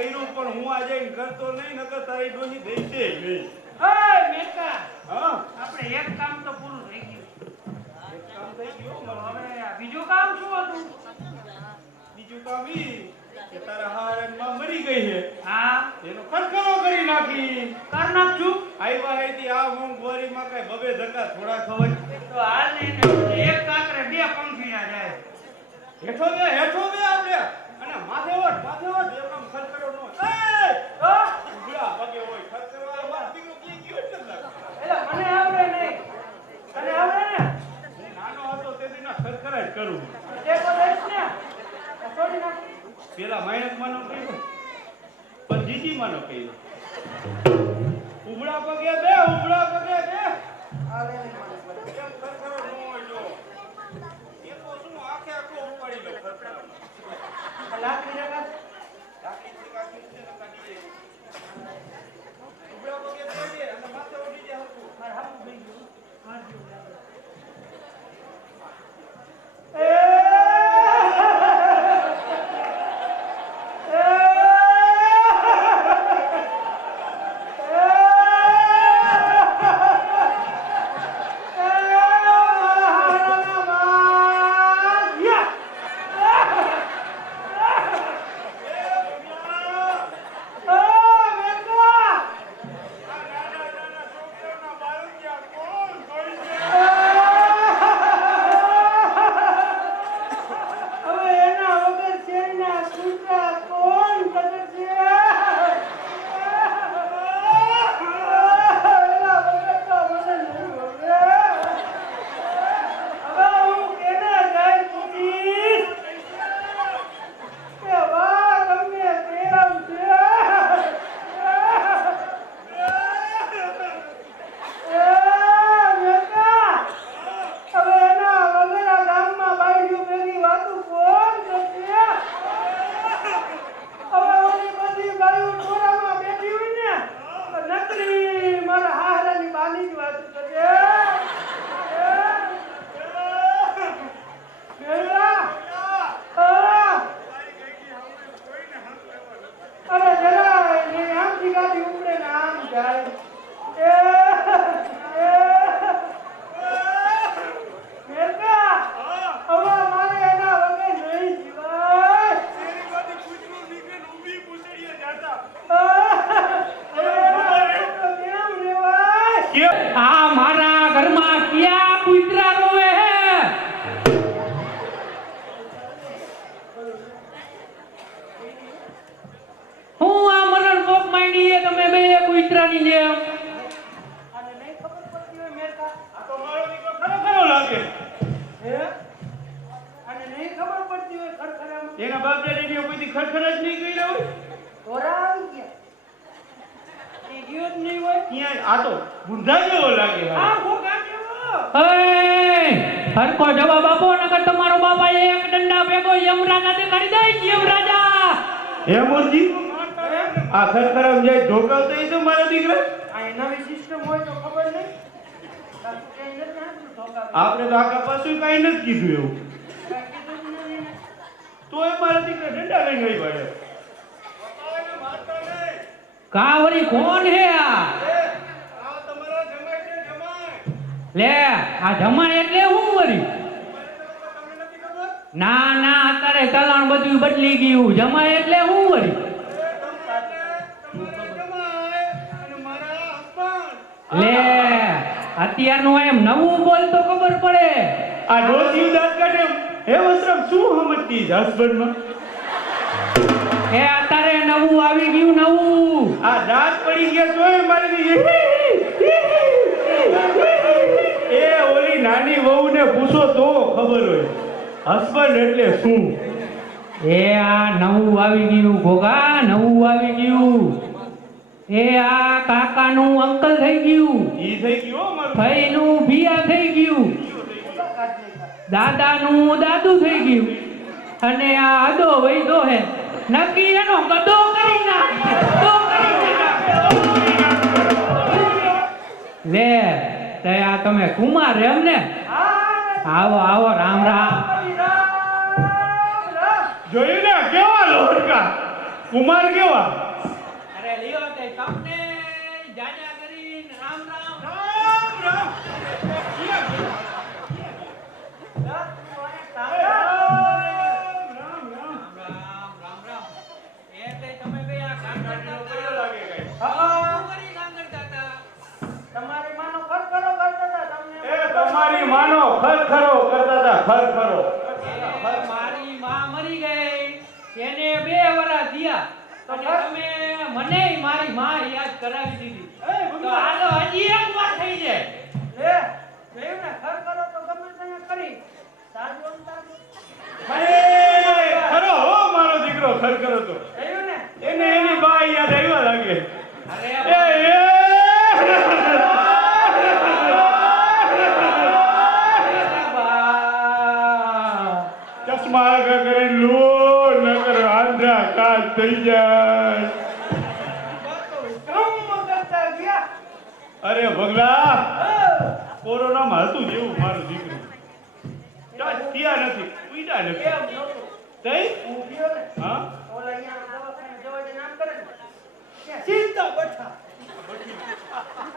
કર્યું પણ હું આ જઈને કરતો નહીં નકર તારી ડોહી દેશે નહીં. ઓય મેકા, હા આપણે એક કામ તો પૂરું થઈ ગયું. એક કામ થઈ ગયું હવે આ બીજું કામ શું હતું? બીજું કામ ઈ કે તારા હારનમાં મરી ગઈ છે હા, એનો ખરખરો કરી નાખી. કર નાખશું. આવ્યા હેતી આ મોંઘવારીમાં કઈ બબે ધક્કા થોડા ખવાય. તો હાલ ને એક કાકરે બે પંખીડા જાય. હેઠો બે આપણે અને માથે ઓઢ એમ ખરખરો નો એ ઉભરા પગે હોય ખરખરો માર દીકરો કી ગયો એટલે લાગે. એટલે મને આવડે નહીં. તને આવડે ને? હું નાનો હતો તે દીના ખરખરા જ કરું. તે તો દઈશ ને. છોડી નાખ. પેલા માણસ માનો કર્યો પણ જીજી માનો કર્યો. ઉભરા પગે બે હાલે નહીં મને. એમ ખરખરો નો હોય જો એ તો શું આખો ઉપાડી લો ખરખરા. લાકડી જગા. રાખી કાકી છે ને કાઢી દે. ઉભરા પગે બે અને માથે ઓઢી દે હરખું. માર હાથ થઈ ગયું. માર જેવું લાગે. એના બાપ દાદીને કોઈથી ખરખર જ નહીં કર્યા હોય. ધોરા આવી ગયા. એ ગયો જ નહીં હોય. ક્યાં આ તો બુંધા જેવો લાગે. આ ભોગા જેવો. હરકો જવાબ આપો નકર તમારો બાપા એક દંડા ભેગો યમરાજા ને કરી દે. યમરાજા હે મોરજી આ ખરખરામ જાય ઢોકાવતો એ તો મારા દીકરા. આ નવી સિસ્ટમ હોય તો ખબર નહીં. આપણે તો આખા પાછું કઈ નથી કીધું એવું. તોય મારા દીકરા ડંડા લઈને આવી પડે. કાવરી કોણ હે આ? આ તમારા જમાઈ છે જમાઈ. લે આ જમાઈ એટલે હું વરી? તમને નથી ખબર? ના અત્યારે ચલણ બધું બદલી ગયું. જમાઈ એટલે હું વરી? લે અત્યારનું એમ નવું બોલ તો ખબર પડે. આ ડોસી દાંત કાઢે હે વસ્ત્રમ શું સમજતી હસબન્ડમાં? એ અત્યારે નવું આવી ગયું નવું. આ દાંત પડી ગયા તોય મારી એ ઓલી નાની વહુને પૂછો તો ખબર હોય હસબન્ડ એટલે શું. એ આ નવું આવી ગયું ગોગા, નવું આવી ગયું. એ આ કાકાનું અંકલ થઈ ગયું, ઈ થઈ ગયો મારું ભાઈનું ભિયા થઈ ગયું, દાદાનું દાદુ થઈ ગયું, અને આ આદો વૈદો હે નક્કી એનો ગદો કરી નાખ. લે તે આ તમે કુમાર એમ ને? આવો આવો, રામ રામ. જોયું ને કેવા લોટકા કુમાર કેવા અરે લ્યો તે તમને જાજા કરીને રામ રામ રામ રામ એ તે તમે બે આ કામ કરતા હતા. લાગે કઈ શું કરી કામ કરતા હતા? તમારી માનો ખરખરો કરતા હતા તમને. એ તમારી માનો ખરખરો કરતા હતા ખરખરો એ મારી માં મરી ગઈ એને 2 વર્ષ થયા અને તમે મને મારી માં યાદ કરાવી દીધી તો હાલો હજી એક વાર થઈ જાય. લે જોયું ને ખરખરો તો ગમે ત્યાં કરી સાજો ને તાજો. અરે ખરો હો મારો દીકરો ખરખરો તો જોયું ને એને એની બા યાદ આવ્યા લાગે અરે એ ચશ્મા આગળ કરી લો નકર આંધ્રા કાચ થઈ જાય કામ કરતા ગયા. અરે ભગલા કોરોનામાં હતું જેવું મારું દીકરું ત્યાં નથી ઉઈડા નથી કેમ નહોતું? તઈ હું ગયો ને હા ઓલા અહીંયા દવાખાને જવા દે નામ કરે ને ત્યાં સીધા બઠા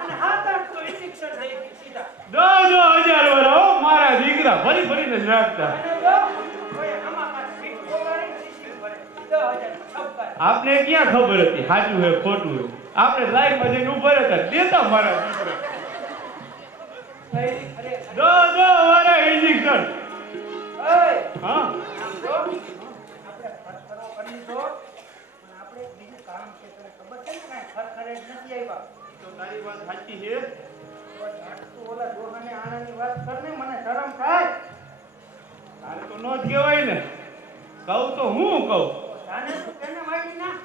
અને 7-8 તો ઇન્જેક્શન થઈ ગઈ સીધા. 10,000 વાળા હો મારા દીકરા ફરી ફરીને જ રાખતા અને જો કોઈ આમાં પાછું ફીટ બોલાડી શીશી ભરે 10,000 છપ્પા. આપને ક્યાં ખબર હતી સાચું હે ખોટું હે આપણે લાઈનમાં જઈને ઉભા રહેતા દેતા મારા દીકરા અરે 10,000 વાળા ઇન્જેક્શન ઓય હા જો આપણે ખરખરો કરી દો અને આપણે એક બીજું કામ છે તને ખબર છે ને કાંઈ ખરખરે જ નથી આવ્યા. તો તારી વાત સાચી છે તો તું ઓલા ડોહાને આણાની વાત કર ને મને શરમ થાય. તારે તો નો જ કહેવાય ને કહું તો હું કહું જાને તું કેને વાળી ના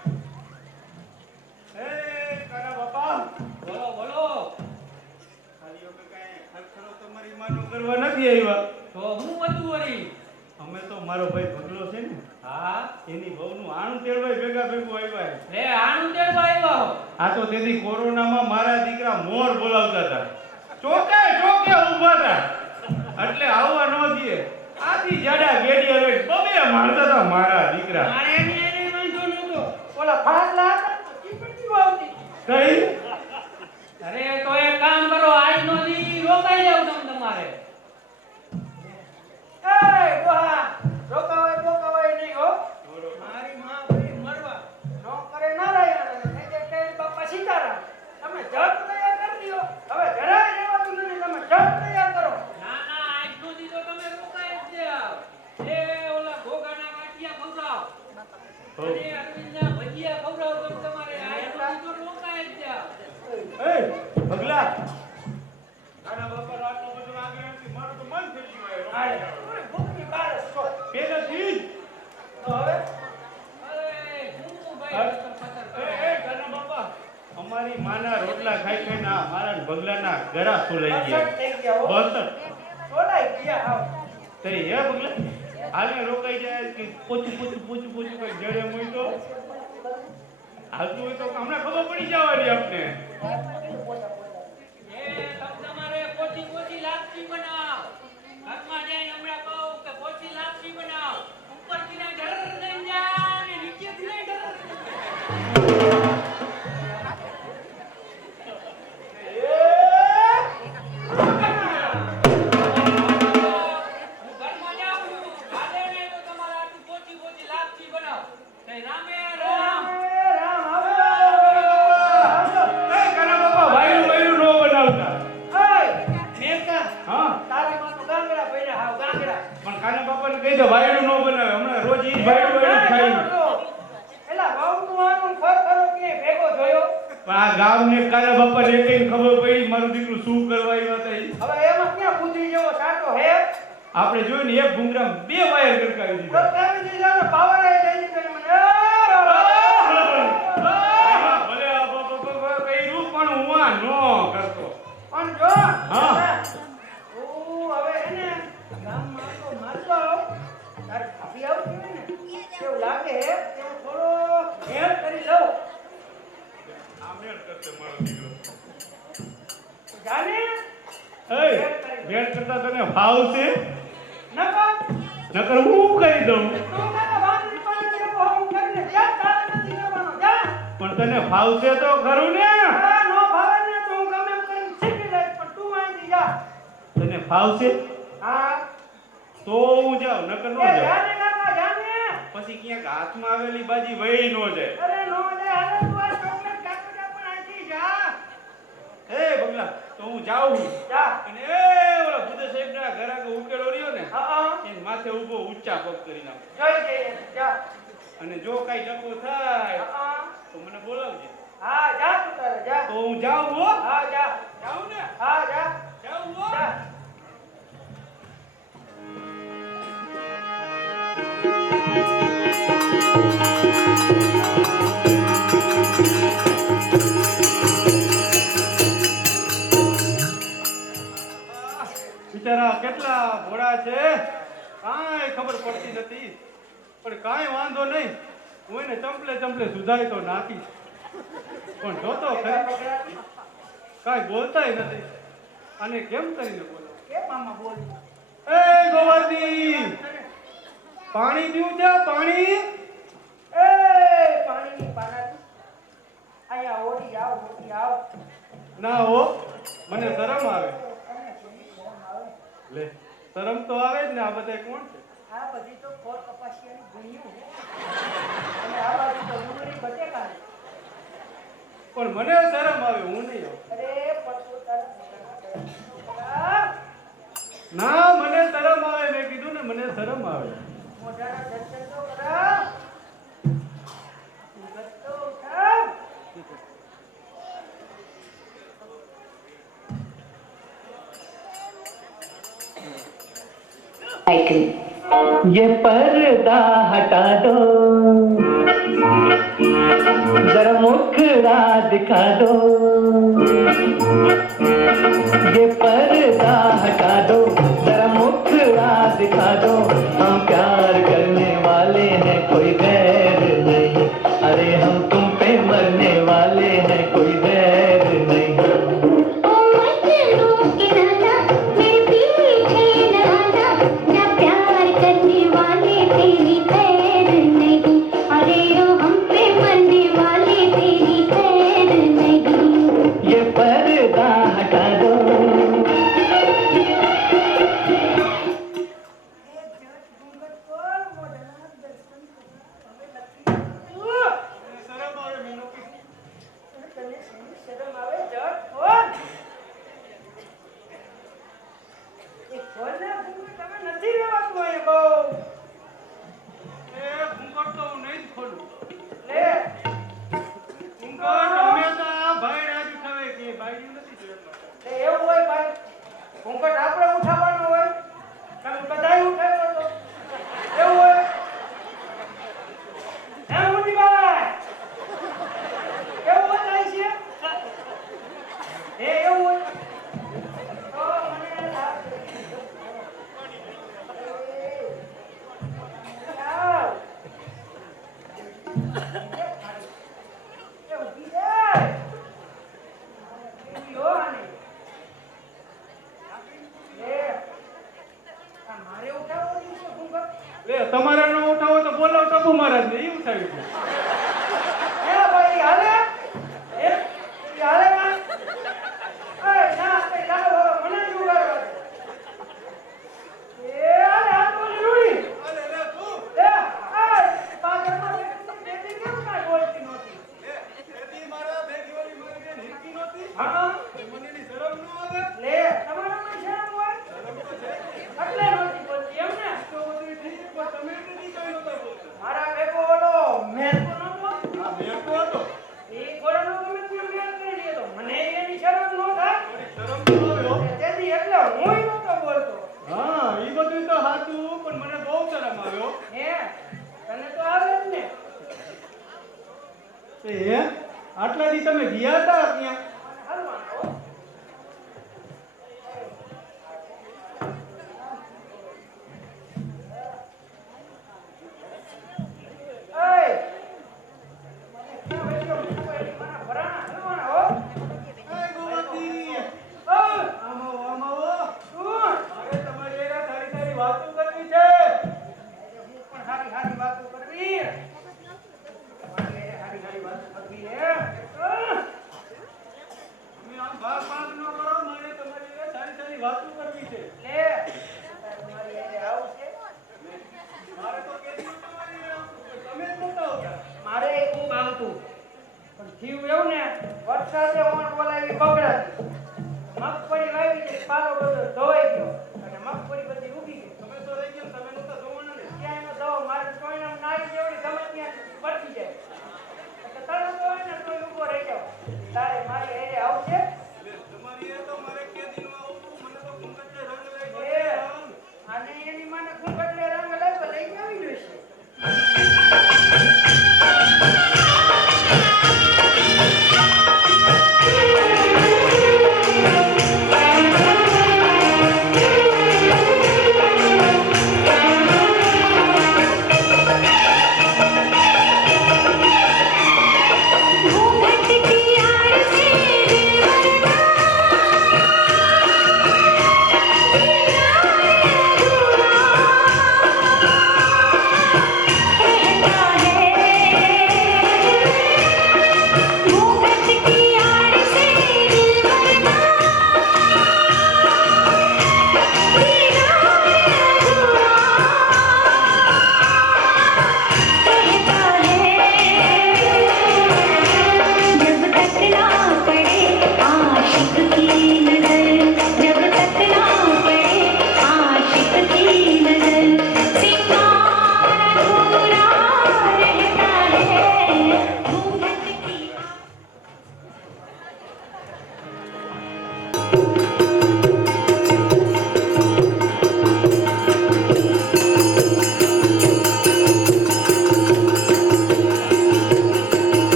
એ કાના બાપા બોલો બોલો ખાલી અમે કાંઈ ખરખરો તમારી માનો કરવા નથી આવ્યા તો હું હતું વળી. અમે તો મારો ભાઈ ભગલો છે ને હા એની વહુનું આણું તેડવાય ભેગા ભેગું આવ્યા લે આનું તેડવા આવ્યો. આ તો તેથી કોરોનામાં મારા દીકરા મોર બોલાવતા હતા ચોકે ચોકે ઊભા હતા એટલે આવવા ન દે આથી જાડા ગેડિયા લઈ બબે મારતા હતા મારા દીકરા મારે એને વાંધો નહોતો. ઓલા ફાટલા હતા ને, ચીપટી વાવતી. કઈ અરે તો એક કામ કરો આજનો દી રોકાઈ જાવ તમારે. એ ડોહા રોકાવાય નહીં હો. મારી માં બધી મરવા નો કરે નારાયણ અને થઈ જાય કે બાપા સીતારામ. તમે જપ તૈયાર કરી દો. હવે જરાય રહેવાતું નથી. તમે જપ તૈયાર કરો. ના ના આજનો દી તો તમે રોકાઈ જ જાવ. એ ઓલા ઘોઘાના ગાંઠિયા ખવડાવ અને અરવિંદના ભજીયા ખવડાવ તમે તમારે આજનો દી તો રોકાઈ જ જાવ. એ ભગલા આના બાપા રાતનો બધું આગળ નથી મારું તો મન થઈ ગયું હાલે. આ ઓય ભૂખની બાર છો. પહેલેથી જ તો હવે અરે હું ભાઈ પથ્થર એ કાના બાપા અમારી માના રોટલા ખાઈ ખાઈને આ મારા ને ભગલાના ગરા સોલાઈ અસર ગયા થઈ ગયા હો. બસ સોલાઈ ગયા હાવ. તે હે ભગલા હાલે રોકાઈ જાય કે પોચું કઈ જડે હોય તો હાલતું હોય તો હમણાં ખબર પડી જવાની આપને એ તમ તમારે પોચી પોચી લાપસી બનાવ. ઘરમાં જઈને હમણાં કહું કે પોચી લાપસી બનાવ. ઉપરથી ના ઢર દઈ જા અને નીચેથી ના ઢર. હું ઘરમાં જાઉં છું. હાલે ને તો તમારે આટલું પોચી પોચી લાપસી બનાવ. તે રામે રામ. રામ આવજો. એ કાના બાપા વાયુ નો બનાવતા ઓય મેકા હા તારામાં તો ગાંગડા પડ્યા હાવ ગાંગડા. પણ કાના બાપાને કહી દો વાયુ નો બનાવે હમણાં રોજ ઈ વાયુ ખાઈ એલા વહુનું આનું ખરો કે ભેગો જોયો. પણ આ ગામને કાના બાપાને એકઈને ખબર પડી મારું દીકરું શું કરવા આવ્યા હતા ઈ. હવે એમાં ક્યાં બુદ્ધિ જેવો સાટો હે. આપણે જોઈને એક ભૂંગરામ 2 વાયર ગરકાવી દીધા ગરકાવી દીધા ને પાવર એ જઈ નીકળી મને. ભલે આ બાપા કર્યું પણ હું આ નો કરતો પણ જો હા. તું હવે એને ગામમાં તો મારતો આવ. તારી ભાભી આવતી હોય ને એવું લાગે હે કે હું થોડો હેર કરી લઉં. આ મેળ કરતે મારો દીકરો જાને એ ભેટ કરતા તને ભાવ છે નકર નકર હું કરી દઉં તું કાકા વાંદરી પાસે એવો હમ કરીને ત્યાં તારે નથી તને ફાવશે તો ખરું ને? આ નો ભાવે ને તો હું ગમે એમ કરીને શીખી લઈશ, પણ તું અહીંથી જા. તને ફાવશે હા તો હું જાઉં, નકર નો એ જાઉં. જા ને કાકા, જા ને. પછી ક્યાંક હાથમાં આવેલી બાજી વહી નો જાય. અરે નો જાય, હાલે તું આ ચોકલેટ ખાતો જા, પણ અહીંથી જા. એ બગલા, તો હું જાઉં. જા. અને એ ઓલા બુદ્ધ સાહેબના ઘર આગળ ઉકેલો રહ્યો ને, હા એને માથે ઊભો ઊંચા પગ કરી નાખ. જોઈ જઈએ, જા. અને જો કાંઈ ટકો થાય હા તો મને બોલાવજે. હા જા તું તારે જા. તો હું જાઉં હો. હા જા. જાઉં ને? હા જા. જાઉં હો. જા. બિચારા કેટલા ભોળા છે, કાંઈ ખબર પડતી નથી. પણ કાંઈ વાંધો નહીં, હું એને ચંપલે ચંપલે સુધારી તો નાખીશ. પણ જોતો ખરી કાંઈ બોલતાય નથી. આને કેમ કરીને બોલો? કે મામા બોલ. એ ગોવર્ધી, પાણી પીવું છે? પાણી? એ પાણીની પાનાથી અહીંયા ઓડી આવ, ઓડી આવ. ના હો, મને શરમ આવે. તને કેવી શરમ આવે? લે, શરમ તો આવે જ ને. આ બધા કોણ છે? આ બધી તો ખોર કપાસિયાની ગુણ્યું છે. અને આ બાજુ તો ડુંગળી બટેકાની. પણ મને શરમ આવે, હું નહીં આવું. અરે પણ તું તારા મોઢાના ના, મને શરમ આવે. મેં કીધું ને, મને શરમ આવે. દર્શન તો કરા. સુગત તો ઉઠાવ. ये पर्दा हटा दो, जरा मुखड़ा दिखा दो। ये पर्दा हटा दो, जरा मुखड़ा दिखा दो। हम प्यार करने वाले हैं, कोई गैर नहीं। अरे हम तुम पे मरने वाले हैं, कोई गैर नहीं। તમારે ન ઉઠાવો તો બોલાવ ટપુ મહારાજ ને. એ ઉઠાવ્યું છે. ભાઈ હાલે એ હાલે ના. એ ના તે લાવો મને જ ઉગાડો. એ હાલે આ તો રૂડી. અરે લે તું. એ પાછળમાં બેટી કેમ કાઈ બોલતી નહોતી? એથી મારા બેગીવાળી મારી બેન હિરકી નહોતી. હા મને એની શરમ ન આવે. લે તમારામાં શરમ હોય શરમ તો છે જ. એટલે નહોતી બોલતી એમ ને? તો બધું ઠીક, પણ તમે નથી કઈ નહોતા બોલતા. મારા ભેગો ઓલો મેલ તો નહોતો. આ મેકો હતો. એ ઘોડાનો ગમે તે મેલ કરી દીધો. મને એની શરમ ન થાય. થોડી શરમ તો આવે હો. તેથી એટલે હું નહોતો બોલતો. હા, ઈ બધું તો સાચું, પણ મને બહુ શરમ આવ્યો. હે તને તો આવે જ ને. એ આટલા દી તમે ગયા હતા ત્યાં? હાલવાનો હો. વાતો કરવી છે. હારી હારી વાતો કરવી. હારી હારી વાત કરવી હે તમે આમ ભાગ ભાગ ન કરો, મારે તમારી સાથે સારી સારી વાતો કરવી છે. લે તમારી એને આવું છે મારે તો કેદી તમારી તમે જ નહોતા આવતા. મારે ખૂબ આવતું પણ થયું એવું ને વરસાદે ઓણ બોલાવી બગડાતી મગફળી વાવી છે પાલો બધો ધોવાઈ ગયો અને મગફળી બધી ઉગી ગઈ તમે તો રહી ગયા, તમે નહોતા જોવાના ને. ત્યાં એનો દવો મારે કોઈને નાઈ જેવડી ગમે ત્યાં પડી જાય એટલે તરત હોય ને તોય ઊભો રહી જાવ તારે મારી એને આવશે તમારી એ તો મારે કેદીનું આવું હતું, મને તો ઘૂંઘટને રંગ લાગ્યો એ, છે. અને એની મને ઘૂંઘટને રંગ લાગ્યો લઈને આવી જોઈશે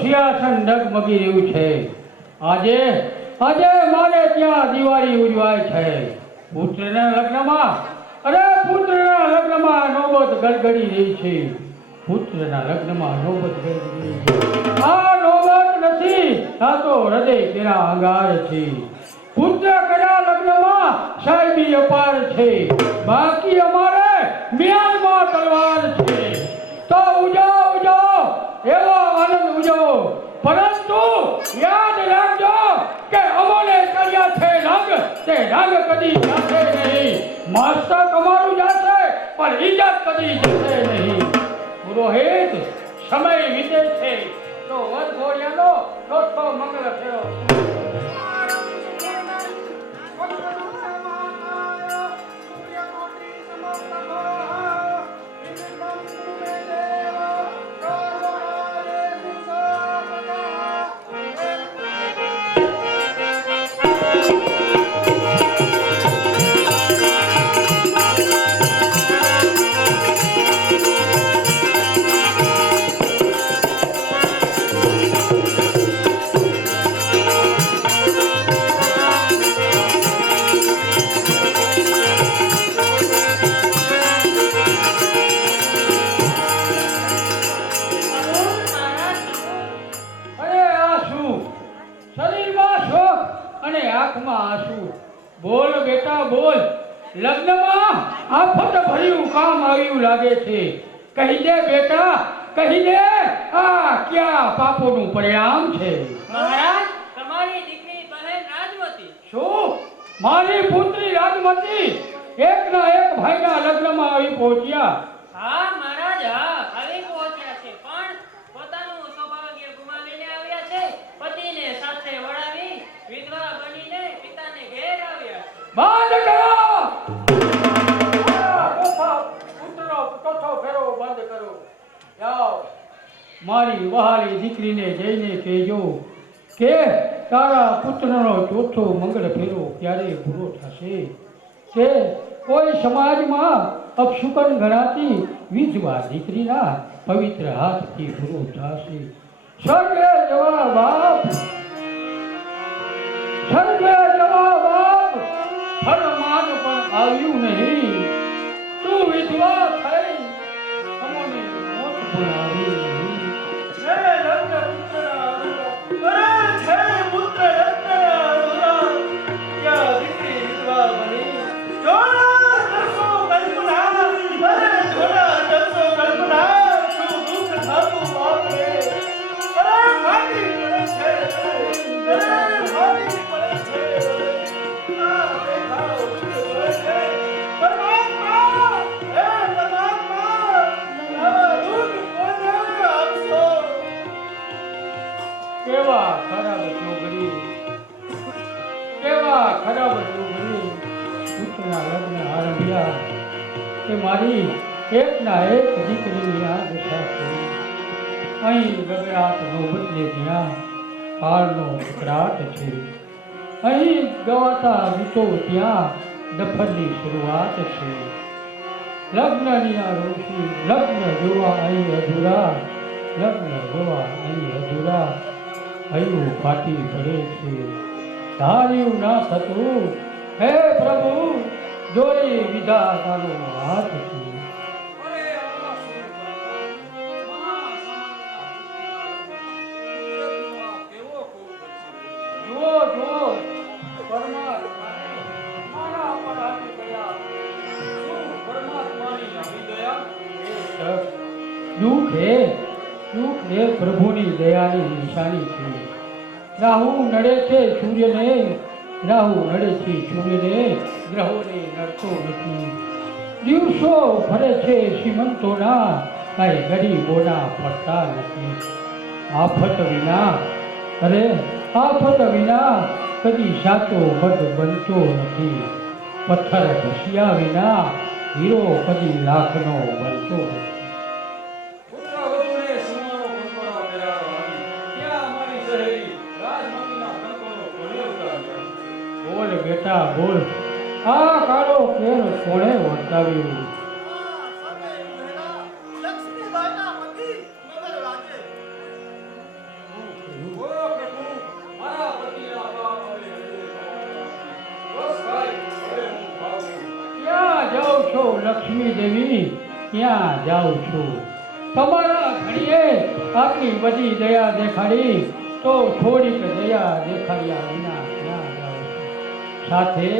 સિંહાસન ડગમગી રહ્યું છે. આજે આજે મારે ત્યાં દિવાળી ઉજવાય છે. પુત્રના લગ્નમાં નોબત ગડગડી રહી છે. પુત્રના લગ્નમાં નોબત ગડગડી રહી છે. આ નોબત નથી, આ તો હૃદય તેના અંગાર છે. પુત્ર કર્યા લગ્નમાં સાહેબી અપાર છે. બાકી અમારે મ્યાનમાં તલવાર છે. તો ઉજો એવો આનંદ ઉજો, પરંતુ યાદ રાખજો કે અમોને કર્યા છે રંગ, તે રંગ કદી જશે નહીં. મસ્તક અમારું જશે પણ ઇજ્જત કદી જશે નહીં. પુરોહિત, સમય વીતે છે તો વરઘોડિયાનો ચોથો મંગળ ફેરો. બોલ બેટા બોલ, લગ્નમાં આફત ભર્યું કામ આવ્યું લાગે છે. કહી દે બેટા, કહી દે, આ ક્યાં પાપોનું પરિણામ છે? મહારાજ, તમારી દીકરી બહેન રાજમતી. શું? મારી પુત્રી રાજમતી એકના એક ભાઈના લગ્નમાં આવી પહોંચ્યા? હા મહારાજ, હા આવી પહોંચ્યા છે, પણ પોતાનું સૌભાગ્ય ગુમાવીને આવ્યા છે. પતિને સાથે વળાવી વિધવા બનીને પિતાને ઘેર આવ્યા છે. બંધ કરો! પુત્રનો ચોથો ફેરો બંધ કરો. જાઓ, મારી વહાલી દીકરીને જઈને કહેજો કે તારા પુત્રનો ચોથો મંગળ ફેરો ક્યારે પૂરો થશે. કે કોઈ સમાજમાં અપશુકન ગણાતી વિધવા દીકરીના પવિત્ર હાથથી પૂરો થશે. સ્વર્ગે જવા બાપ, સ્વર્ગે જવા બાપ, ફરમાન પણ આવ્યું નહીં. તું વિધવા થઈ, અમોને મોત પણ આવ્યું નહીં. છે રત્ન પુત્રના અનુરા, અરે છે પુત્ર રત્નના અનુરા, ક્યાં દીકરી વિધવા બની જોડા દર્શો કે મારી એકના એક દીકરીની આ દશા થઈ. અહીં ગગડાટનો બદલે ત્યાં કાળનો ઉકળાટ છે. અહીં ગવાતા ગીતો ત્યાં દફનની શરૂઆત છે. લગ્નની આ રોશની લગ્ન જોવા અહીં અધૂરા, લગ્ન જોવા અહીં અધૂરા, હૈયું ફાટી પડે છે. ધાર્યું ના થતું હે પ્રભુ, જોઈ વિધાતાનો હાથ છે. જુઓ જુઓ પરમાત્માને મારા પર આવી ગયા. શું પરમાત્માની આવી દયા? દુઃખ એ પ્રભુની દયાની નિશાની છે. રાહુ નડે છે સૂર્યને, રાહુ નડે છે સૂર્યને, ગ્રહોને નડતો નથી. દિવસો ફરે છે શ્રીમંતોના, કાંઈ ગરીબોના ફરતા નથી. આફત વિના, અરે આફત વિના કદી સાચો મધ બનતો નથી. પથ્થર ઘસ્યા વિના હીરો કદી લાખનો બનતો નથી. બોલ બેટા બોલ, આ કાળો કેર કોણે વર્તાવ્યું? ક્યાં જાઓ છો લક્ષ્મી દેવી, ક્યાં જાઓ છો? તમારા ઘડીએ આટલી બધી દયા દેખાડી તો થોડીક દયા દેખાડ્યા વિના ક્યાં જાઓ છો? સાથે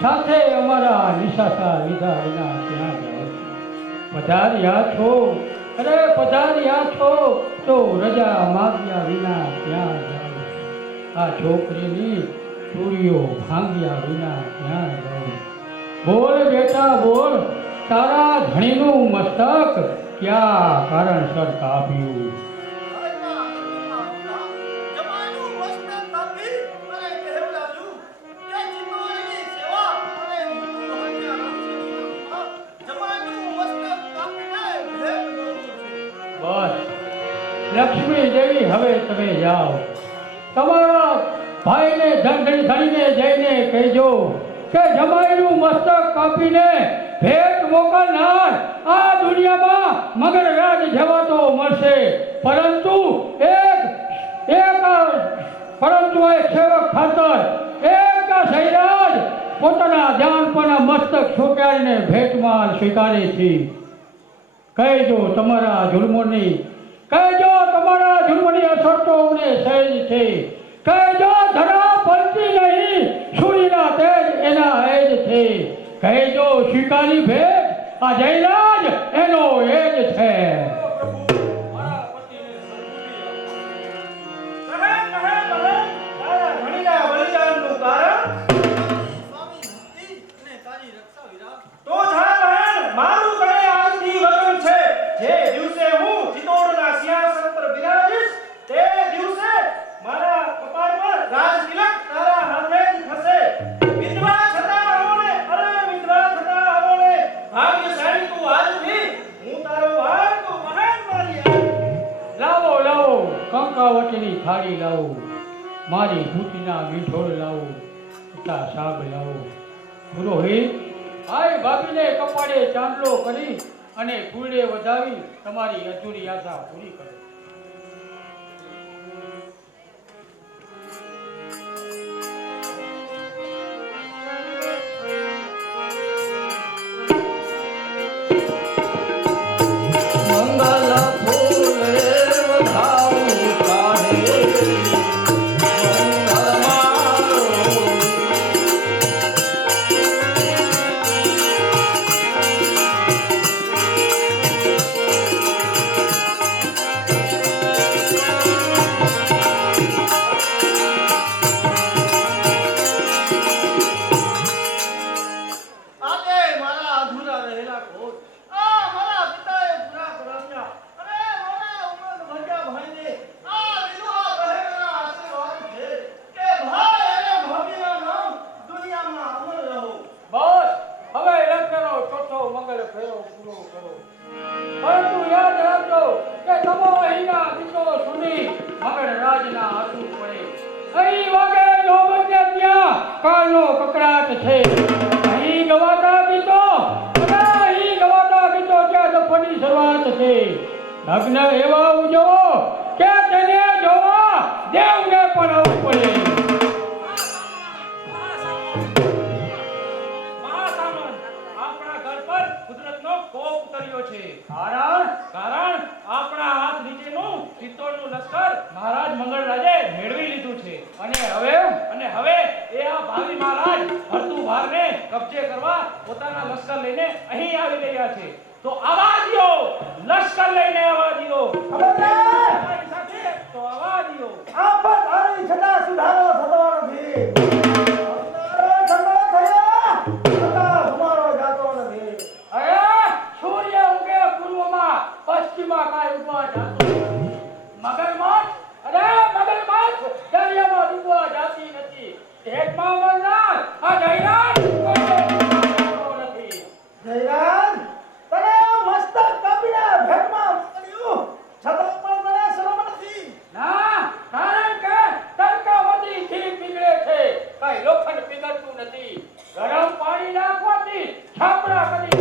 સાથે અમારા નિશાસા લીધા વિના ક્યાં જાઓ છો? પધાર્યા છો, અરે પધાર્યા છો તો રજા માગ્યા વિના ક્યાં જાઓ છો? આ છોકરીની ચોરીઓ ભાંગ્યા વિના ક્યાં જાઓ? બોલ બેટા બોલ, તારા ધણીનું મસ્તક ક્યાં કારણસર કાપ્યું? બસ લક્ષ્મી દેવી, હવે તમે જાઓ. તમારા ભાઈને ધણીને જઈને કહેજો કે જમાઈનું મસ્તક કાપીને ભેટ મોકલનાર આ દુનિયામાં મગરરાજ જેવા તો મળશે, પરંતુ એક સેવક ખાતર એક સૈરાજ પોતાના જાનપણના મસ્તક છોટાડીને ભેટમાં સ્વીકારે છે. કહેજો તમારા જુલ્મોની, કહેજો તમારા જુલ્મોની અસર તો અમને સહેજ છે. કહેજો ધરા પલતી નહીં, સૂર્યના તેજ એના એજ છે. કહેજો સ્વીકારી ભેટ આ જયરાજ એનો એજ છે. કંકાવટીની થાળી લાવો, મારી ધૂતીના મીઠોળ લાવો, તથા શાક લાવો. પુરોહિત આઈ ભાભીને કપાળે ચાંદલો કરી અને ફૂલે વધાવી તમારી અધૂરી આશા પૂરી કરો. ફેરો પૂરો કરો. પરંતુ યાદ રાખજો કે તમો અહીંના ગીતો સુધી મગર રાજના આંસુ પડે. અહીં વાગે નોબતે ત્યાં કાળનો કકડાટ છે. અહીં ગવાતા ગીતો અને અહીં ગવાતા ગીતો ત્યાં દફની શરૂઆત છે. લગ્ન એવા ઉજવો કે તેને જોવા દેવને પણ આવવું પડે. મહાસામન, આપણા ઘર પર કુદરતનો કોપ ઉતર્યો છે. કારણ આપણા હાથ નીચેનું ચિત્તોડનું લશ્કર મહારાજ મંગળરાજે મેળવી લીધું છે. અને હવે એ આ ભાવિ મહારાજ ભરતુભારને કબજે કરવા પોતાના લશ્કર લઈને અહીં આવી રહ્યા છે. તો આવા દ્યો, લશ્કર લઈને આવા દ્યો. ખબરદાર! તમારી સાથે તો આવા દ્યો. આફત આવી છતાં સુધારો થતો નથી. અંધારો ઠંડો થયો છતાં ધુમાડો જાતો નથી. અરે સૂર્ય ઉગે પૂર્વમાં પશ્ચિમમાં કાંઈ ઉગવા જાતું નથી. મગરમચ્છ દરિયામાં ડૂબવા જાતી નથી. ભેટમાં મરનાર આ જયરાજ નથી. જયરાજ, તને મસ્તક કાપીને ભેટમાં મોકલ્યું છતાં પણ તને શરમ નથી. ના, કારણ કે તડકાવાળી ઘી પીગળે છે, કાંઈ લોખંડ પીગળતું નથી. ગરમ પાણી નાખવાથી છાપરા કરી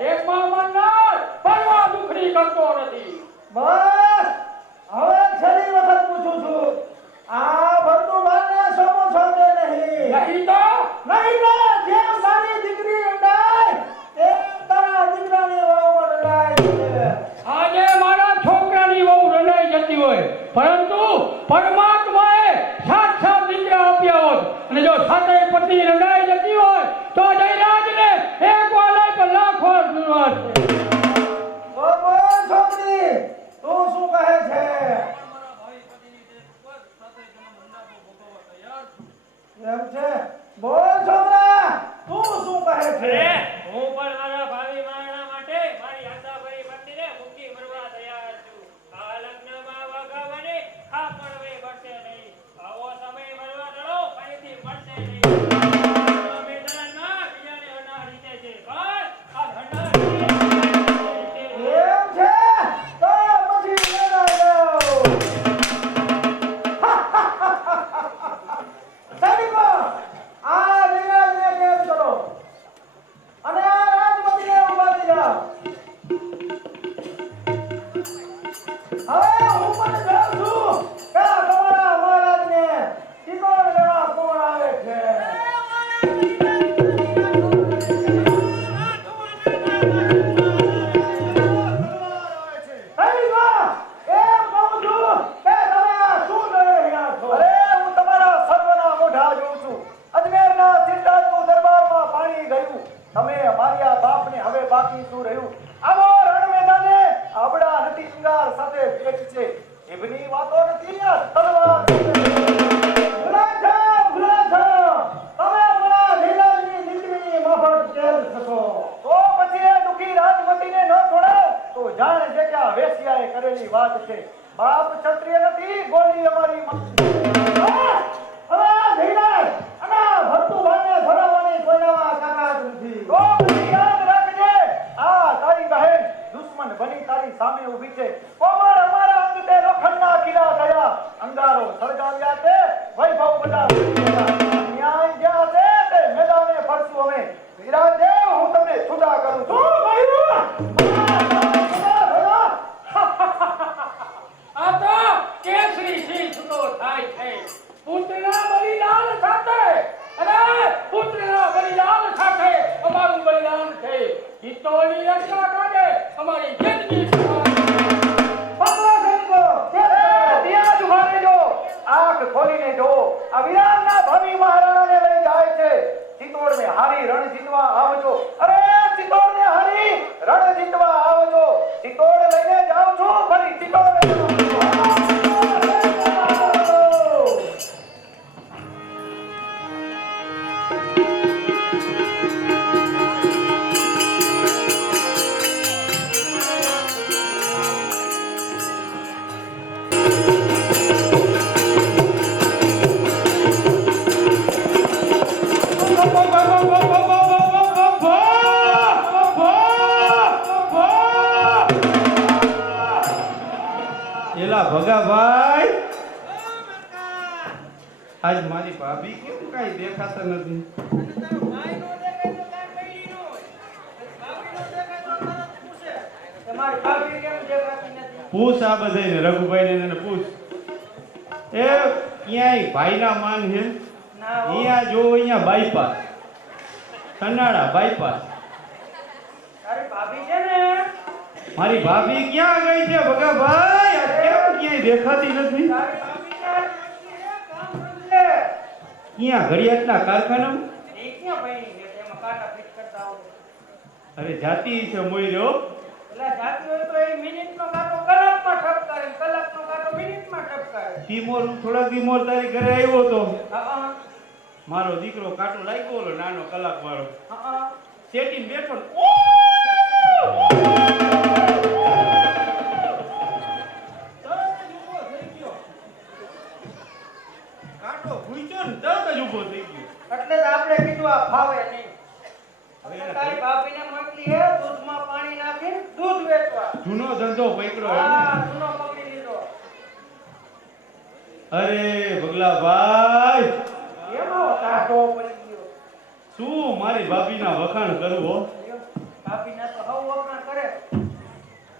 ભેટમાં મરનાર પરવા દુખડી કરતો નથી. બસ હવે છેલ્લી વખત પૂછું છું, આ ભરતુભારને સોમો સોમે નહીં. નહીં તો જેમ તારી દીકરી અંડાય તેમ તારા દીકરાની વહુ પણ અંડાય છે. આજે મારા છોકરાની વહુ રડાઈ જતી હોય, પરંતુ પરમાત્માએ સાત દીકરા આપ્યા હોત અને જો સાતે પત્ની રડાઈ જતી હોય તો જયરાજને એક વાર લઈ પણ લાખ વાર જુરવા છે. બોલ બોલ છોકરી, તું શું કહે છે? એમ છે? બોલ છોકરા, તું શું કહે છે? અરે હું પણ મારા ભાવિ મારણા માટે મારી આશાભરી પત્નીને મૂકી મરવા તૈયાર છું. આ લગ્નમાં વગાવવાની ખા પણ હવે મળશે નહીં. આવો સમય મરવા દડો ફરીથી મળશે નહીં. મેદાનમાં બીજાને અનાર રીતે છે, પણ આ ભંડાર એમ છે? તો પછી લેવા જાઓ. સૈનિકો, આ જયરાજને કેદ કરો અને આ રાજમંત્રીને ઉપાડી જાઓ. હવે હું પણ જાઉં છું કે આ તમારા મહારાજને ચિત્તોડ લેવા કોણ આવે છે. સૈનિકો, એમ કહું છું કે તમે આ શું કરી રહ્યા છો? અરે હું તમારા સર્વના મોઢા જોઉં છું. અજમેરના સિદ્ધાર્થનું દરબારમાં પાણી ગયું. તમે મારી આ બાપને હવે બાકી શું રહ્યું? આવો રણ મેદાને આપડા નથી શિંગાર સાથે ભેટ છે. એમની વાતો નથી આ તલવાર છે. ભૂલા છો. તમે મારા લીલાની દીકરીની મફત કેદ થશો. તો પછી એ દુખી રાજમતીને ન છોડાવ તો જાણે છે કે આ વેશ્યાએ કરેલી વાત છે. બાપ ક્ષત્રિય નથી, ગોળી અમારી હવે ધીરજ અને ભરતુભાઈને છોડાવવાની કોઈનામાં તાકાત નથી. તો પછી યાદ રાખજે, આ તારી બહેન દુશ્મન બની તારી સામે ઊભી છે. કોમળ અમારા અંગતે લોખંડના કિલ્લા થયા, અંગારો સળગાવ્યા છે, વૈભવ બધા ન્યાય જ્યાં છે તે મેદાને ફરશું અમે. વિરાજદેવ, હું તમને છૂટા કરું છું. આ તો કેસરી સિંહ છૂટો થાય છે. પુત્રના બલિદાન સાથે અમારું બલિદાન છે. ચિત્તોડની રક્ષા કાજે અમારી જિંદગી ત્યાં જ ઉભા રહેજો. આંખ ખોલીને જો, આ વિરાટના ભાવિ મહારાણાને લઈ જાય છે. ચિત્તોડને હારી રણ જીતવા આવજો. અરે ચિત્તોડને હારી રણ જીતવા આવજો. ચિત્તોડ લઈને જાઉં છું, ફરી ચિત્તોડ લઈને જાઉં છું. ભગાભાઈ, ઓ મરકા, આજ મારી ભાભી કેમ કાંઈ દેખાતા નથી? અને તારો ભાઈ નો દેખાય તો કાંઈ પૈડી ન હોય. ભાભી નો દેખાય તો તરત પૂછે કે મારી ભાભી કેમ દેખાતી નથી. પૂછ આ બધાયને, રઘુભાઈને ને પૂછ. એ ક્યાંય ભાઈના માન છે? ના હો. અહીંયા જો, અહીંયા બાયપાસ, સનાડા બાયપાસ. તારી ભાભી છે ને, મારી ભાભી ક્યાં ગઈ છે ભગાભાઈ? આ કેમ ક્યાંય દેખાતી નથી? તારી ભાભી તારી નોકરી છે, કામ કરજે. ક્યાં ઘડિયાળના કારખાનામાં? એ ક્યાં પૈડી છે તેમાં કાંટા ફિટ કરતા આવડે. અરે જાતી છે મોઈ રહ્યો. એટલે જાતી હોય તો એ મિનિટનો કાંટો કલાકમાં ઠપકારે, કલાકનો કાંટો મિનિટમાં ઠપકારે. તીમોર થોડા તીમોર તારી ઘરે આવ્યો તો હા મારો દીકરો કાંટો લાગ્યો ઓલો નાનો કલાક વાળો હા સેટીને બેઠો ને કાંટો ભૂંચ્યો ને તરત જ ઊભો થઈ ગયો. એટલે જ આપણે કીધું આ ફાવે નહીં. હવે અને એને તારી ભાભીને મોકલી હે દૂધમાં પાણી નાખીને દૂધ વેચવા. જૂનો ધંધો પકડ્યો એમ ને? હા, જૂનો પકડી લીધો. અરે ભગલાભાઈ, એમ આવો કાઢો પડી ગયો. શું મારી ભાભીના વખાણ કરું હો? ભાભીના તો હવ વખાણ કરે.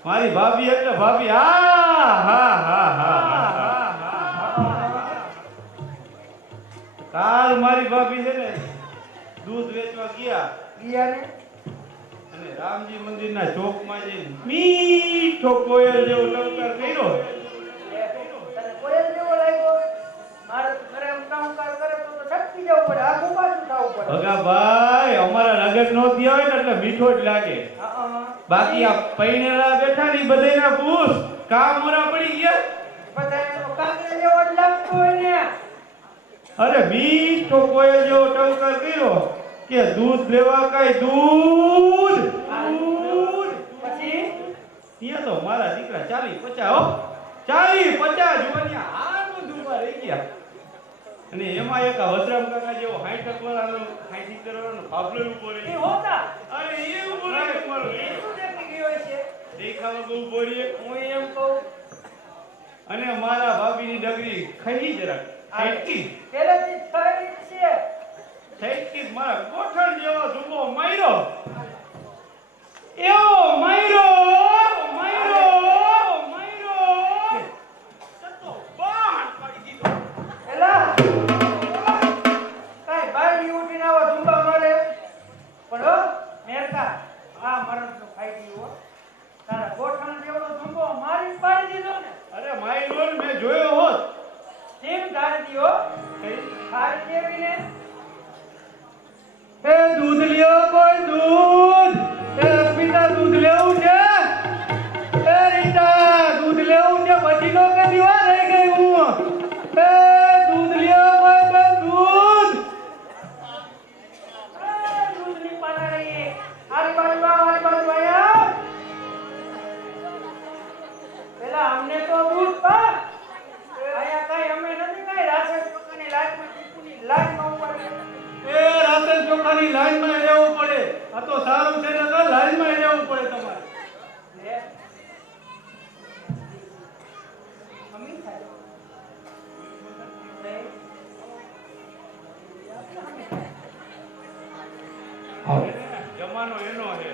મારી ભાભી એટલે ભાભી. હા હા હા હા હા. કાલ મારી ભાભી છે ને દૂધ વેચવા ગયા ગિયાને અને રામજી મંદિરના ચોકમાં જઈને મીઠો કોયલ જેવો ટંકાર કર્યો. તને કોયલ જેવો લાગ્યો? મારે તો ઘરે એમ ટંકાર કરે તો ઠપકી જવું પડે, આખું પાછું થવું પડે. ભગાભાઈ, અમારા લગન નો થયા હોય ને એટલે મીઠો જ લાગે. હા. બાકી આ પૈણેલા બેઠા ને બધાયના પૂછ કામ મોરા પડી ગયા. બધાને તો કાંકરા જેવો જ લાગતો હોય ને. અરે મીઠો કોયલ જેવો ટંકાર કર્યો કે દૂધ લેવા કાંઈ દૂધ દૂધ. પછી ત્યાં તો મારા દીકરા 40-50 હો, 40-50 જુવાનિયા હાથ ઊભા રહી ગયા. અને એમાં એક આ વસરામ કાકા જેવો 60 વાળાનો 60 વાળાનો ફાફલો ઉભો એ રહી. હોતા અરે એ ઉભો રહી મારો એ શું દેખી ગયો છે? દેખાવા બહુ ઉભો રહી. હું એમ કહું અને મારા ભાભીની ડગરી ખાઈ જરાક છેટકી પહેલેથી થયેલી જ છે. છેટકી મારા ગોઠણ જેવો ઝુંબો માર્યો. એવો માર્યો તો બાણ પાડી દીધો. એલા કાંઈ બાયડી ઉઠીને આવા ઝુંબા મારે પણ હો મેરકા આ મરદનો ખાઈ ગયો હો. તારા ગોઠણ જેવડો ઝુંબો મારી પાડી દીધો ને. અરે માર્યો ને મેં જોયો હોત. કેમ ધારી દીધો? ખારી જેવી ને. એ દૂધ લ્યો કોઈ દૂધ. એ અસ્મિતા દૂધ લેવું છે. એ રીટા દૂધ લેવું છે. પછી નો કે દીવા રહી ગઈ હું. એ દૂધ લ્યો કોઈ બેન દૂધ. દૂધની પાનારી આરી બાજુ આવ, આરી બાજુ આયા. પેલા અમને તો દૂધ પા. આયા કાંઈ અમે નથી કાંઈ રાશન ચોખાની લાઈનમાં ટીપુની લાઈનમાં ઉભા. એ રાશન ચોખાની લાઈનમાં રહેવું પડે. આ તો સારું છે ને તો લાઈનમાં રહેવું પડે તમારે. લે અમી થાય લે જમાનો એનો છે.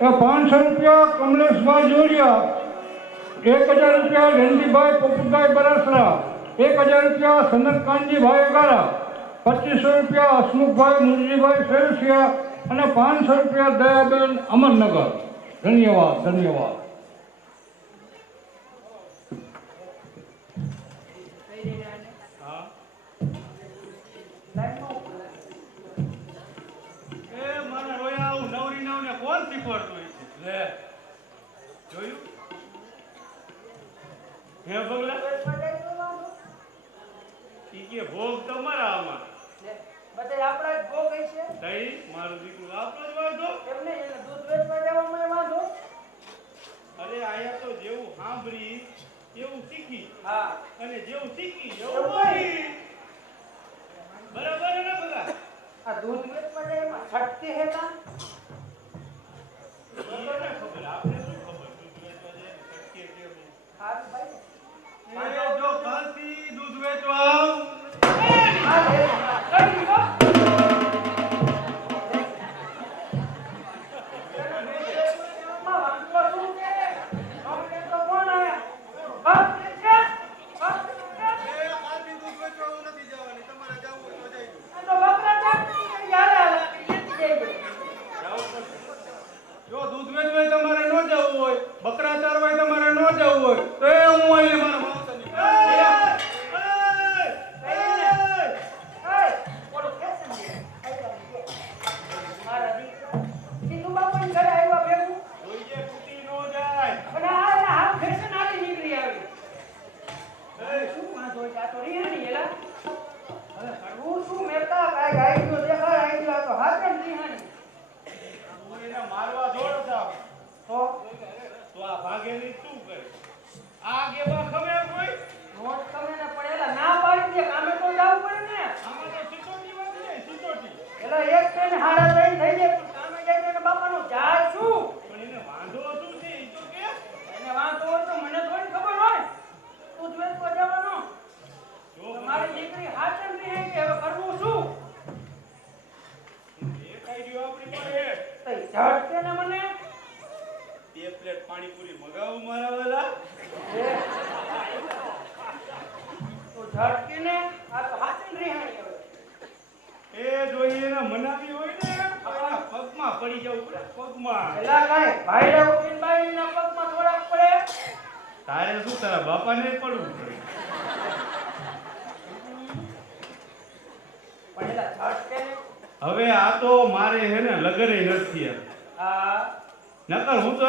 500 રૂપિયા કમલેશભાઈ જોડિયા, 1000 રૂપિયા રણજીભાઈ પોપટભાઈ બરાસરા, 1000 રૂપિયા સનતકાંતજીભાઈ અગારા, 2500 રૂપિયા હસમુખભાઈ મુરજીભાઈ સેવસિયા અને 500 રૂપિયા દયાબેન અમરનગર. ધન્યવાદ ધન્યવાદ. હા લાઈનમાં ઉભા. એ મને રોયા આવું નવરી નવને કોણ શીખવાડતું હોય છે? લે જોયું હે ભગલા? ઈ કે ભોગ તમારા આમાં બધે આપણા જ ભોગ હશે. તઈ મારું દીકરું આપણો જ વાંધો. એમને એને દૂધ વેચવા જવામાં વાંધો. અરે આયા તો જેવું સાંભળી એવું શીખી હા અને જેવું શીખી એવું એવું બોલી. બરાબર ને ભગલા? આ દૂધ વેચવા જાય એમાં છટકે હે કા? ઈ એને ખબર, આપણે શું ખબર? દૂધ વેચવા જાય ને છટકે કેમ? હા ભાઈ વેચવા આવું. આ લે, કરી દીધો. એમાં વાંધો શું છે? અમને તો કોણ આયા? બસ છે? બસ છે? કાલથી દૂધ વેચવા હું નથી જવાની. તમારે જવું હોય તો જઈ આ તો બકરા ચાકરી યારે લેતી જઈ ગઈ. જો દૂધ વેચવા તમારે ન જવું હોય, બકરા ચારવા તમારે ન જવું હોય, તો એ હું અહીંયા મારા માવતરની મારા દીકરા સીધું બાપાને ઘરે આવ્યા ભેગું જોઈએ તૂટી ન જાય. પણ આ હાફ ફેશન આલી નીકળી આવી શું વાંધો છે? આ તો રિહાણી એલા હવે કરવું શું મેરતા કાંઈ ગાઈ ગયો દેખાય આવી ગયો તો હાથ જ રિહાણી હું એને મારવા દોડતા તો તો આ ભાગેલી શું કરે? આ ગેબા ખબર કોઈ? નોટ તમે ને પડેલા ના પાડી દે કામે તો જવું પડે ને આમાં તો સિટોટી વાળી નહીં, સિટોટી. એલા એક ટ્રેન હાડા ત્રણ થઈ જાય પણ કામે જાય તો એના બાપાનું જાય શું પણ એને વાંધો શું છે ઈ તો કે? એને વાંધો હોય તો મને થોડી ખબર હોય તું જ વેચવા જવાનો જો મારી દીકરી હાચમ નહીં કે હવે કરવું શું એ ખાઈ ગયો આપણી પાસે. તઈ ઝડકે ને મને 2 પ્લેટ પાણીપુરી મગાવું મારા વાલા. તું ઝડકે ને આ તો હાચમ રિહાણી હવે એ જોઈએ ને મનાવી હોય ને તો એના પગમાં પડી જવું પડે, પગમાં. એલા કાંઈ ભાઈડા ઉઠીને બાઈના પગમાં થોડાક પડે તારે શું તારા બાપાને પડવું પડે? પણ એલા ઝડકે ને હવે આ તો મારે હે ને લગરે નથી એમ. આ નકર હું તો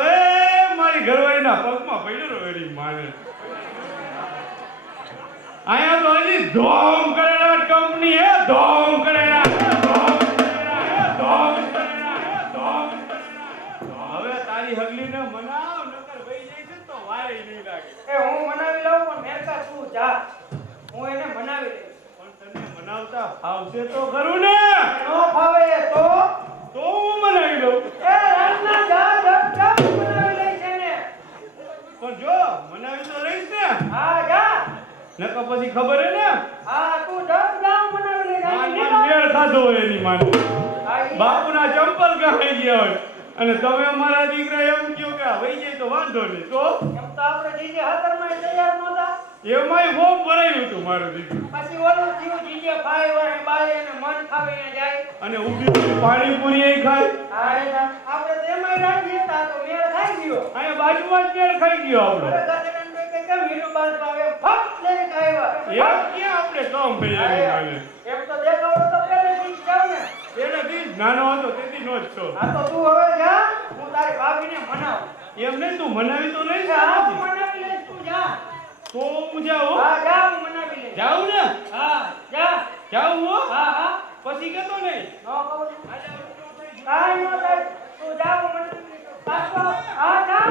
મારી ઘરવાળીના પગમાં પડ્યો રહ્યો એની માને. અહીંયા તો હજી ધોમ કરેલા કંપની હે, ધોમ કરેલા, ધોમ કરેલા, ધોમ કરેલા, ધોમ કરેલા. હવે તારી હગલીને મનાવ, નકર વહી જાય છે તો વારે નહીં લાગે. એ હું મનાવી લઉં પણ મેરકા તું જા હું એને મનાવી લઈશ પણ તને મનાવતા ફાવશે તો ખરું ને? નો ફાવે તો તો હું મનાવી લઉં. એ રામના જા જા મનાવી લઈશ એને પણ જો મનાવી તો લઈશ ને, હા જા નકર પછી ખબર હે ને હા તું જા હું મનાવી લઈશ માન મેળ ખાધો હોય એની માને. હા, બાપુના ચંપલ ગહાઈ ગયા હોય અને તમે અમારા દીકરા એમ કહો કે આ વહી જાય તો વાંધો નહીં. તો એમ તો આપણે જીજે હાથરમાં તૈયાર નહોતા એમાંય ફોર્મ ભરાયું હતું મારું દીકરું. પછી ઓલું થયું જીજે ભાઈ વાહે બાય એને મન ખાવીને જાય અને ઊભી ઊભી પાણીપુરી એ ખાય. હા એના આપણે તો એમાંય રાખીએ તા તો મેળ ખાઈ ગયો અહીંયા બાજુમાં જ મેળ ખાઈ ગયો અરે આપણો. ગાદડાને તો કે કેમ હીરો બાંધ આવે ફટ લઈને ખાવ્યા એમ ક્યાં આપણે કામ ભાઈ એની માને? એમ તો દેખાવડો તો પહેલેથી જ જાવ ને એને દી નાનો હતો તેથી નો જ છો. હા તો તું હવે જા હું તારી ભાભીને મનાવું એમ નહીં તું મનાવી તો નહીં હા હું મનાવી લઈશ તું જા તો હું જાઉં. હા જા હું મનાવી લઈશ જાઉં ને? હા જા જાઉં હો? હા હા પછી કહેતો નહીં. નો ખબર કાંઈ નો થાય તું જા હું મનાવી લઈશ પાછો હા જા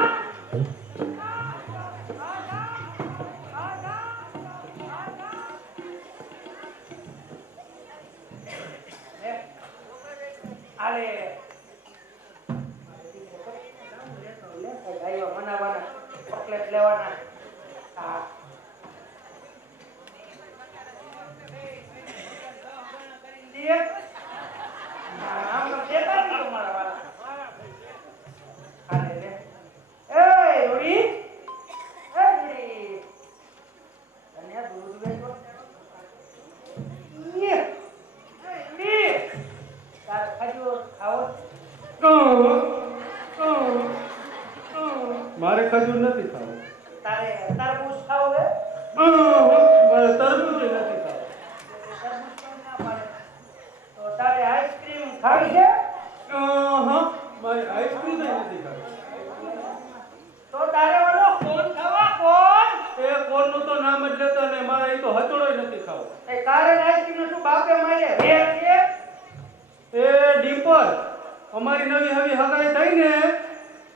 આલે ગાયો મનાવવાના ચોકલેટ લેવાના હા આમ તો દેતા નહીં તમારા વાળા આલે લે એ રૂડી તને દૂધ વેચો યે રૂડી તારે ખજૂર ખાવો મારે ખજૂર નથી ખાવું. તારે તરબૂચ ખાવું હે મારે તરબૂચ નથી ખાવું. તરબૂચ પણ ના પાડે તો તારે આઈસ્ક્રીમ ખાવી છે મારે આઈસ્ક્રીમ નથી ખાવી. તો તારે ઓલો કોન ખાવા કોન એ કોણનું તો નામ જ લેતા ને મારે એ તો હચોડોય નથી ખાવો. એ તારે આઈસ્ક્રીમ નું શું બાપે મારે વેર છે એ ડિમ્પલ, અમારી નવી હવી હગાઈ થઈ ને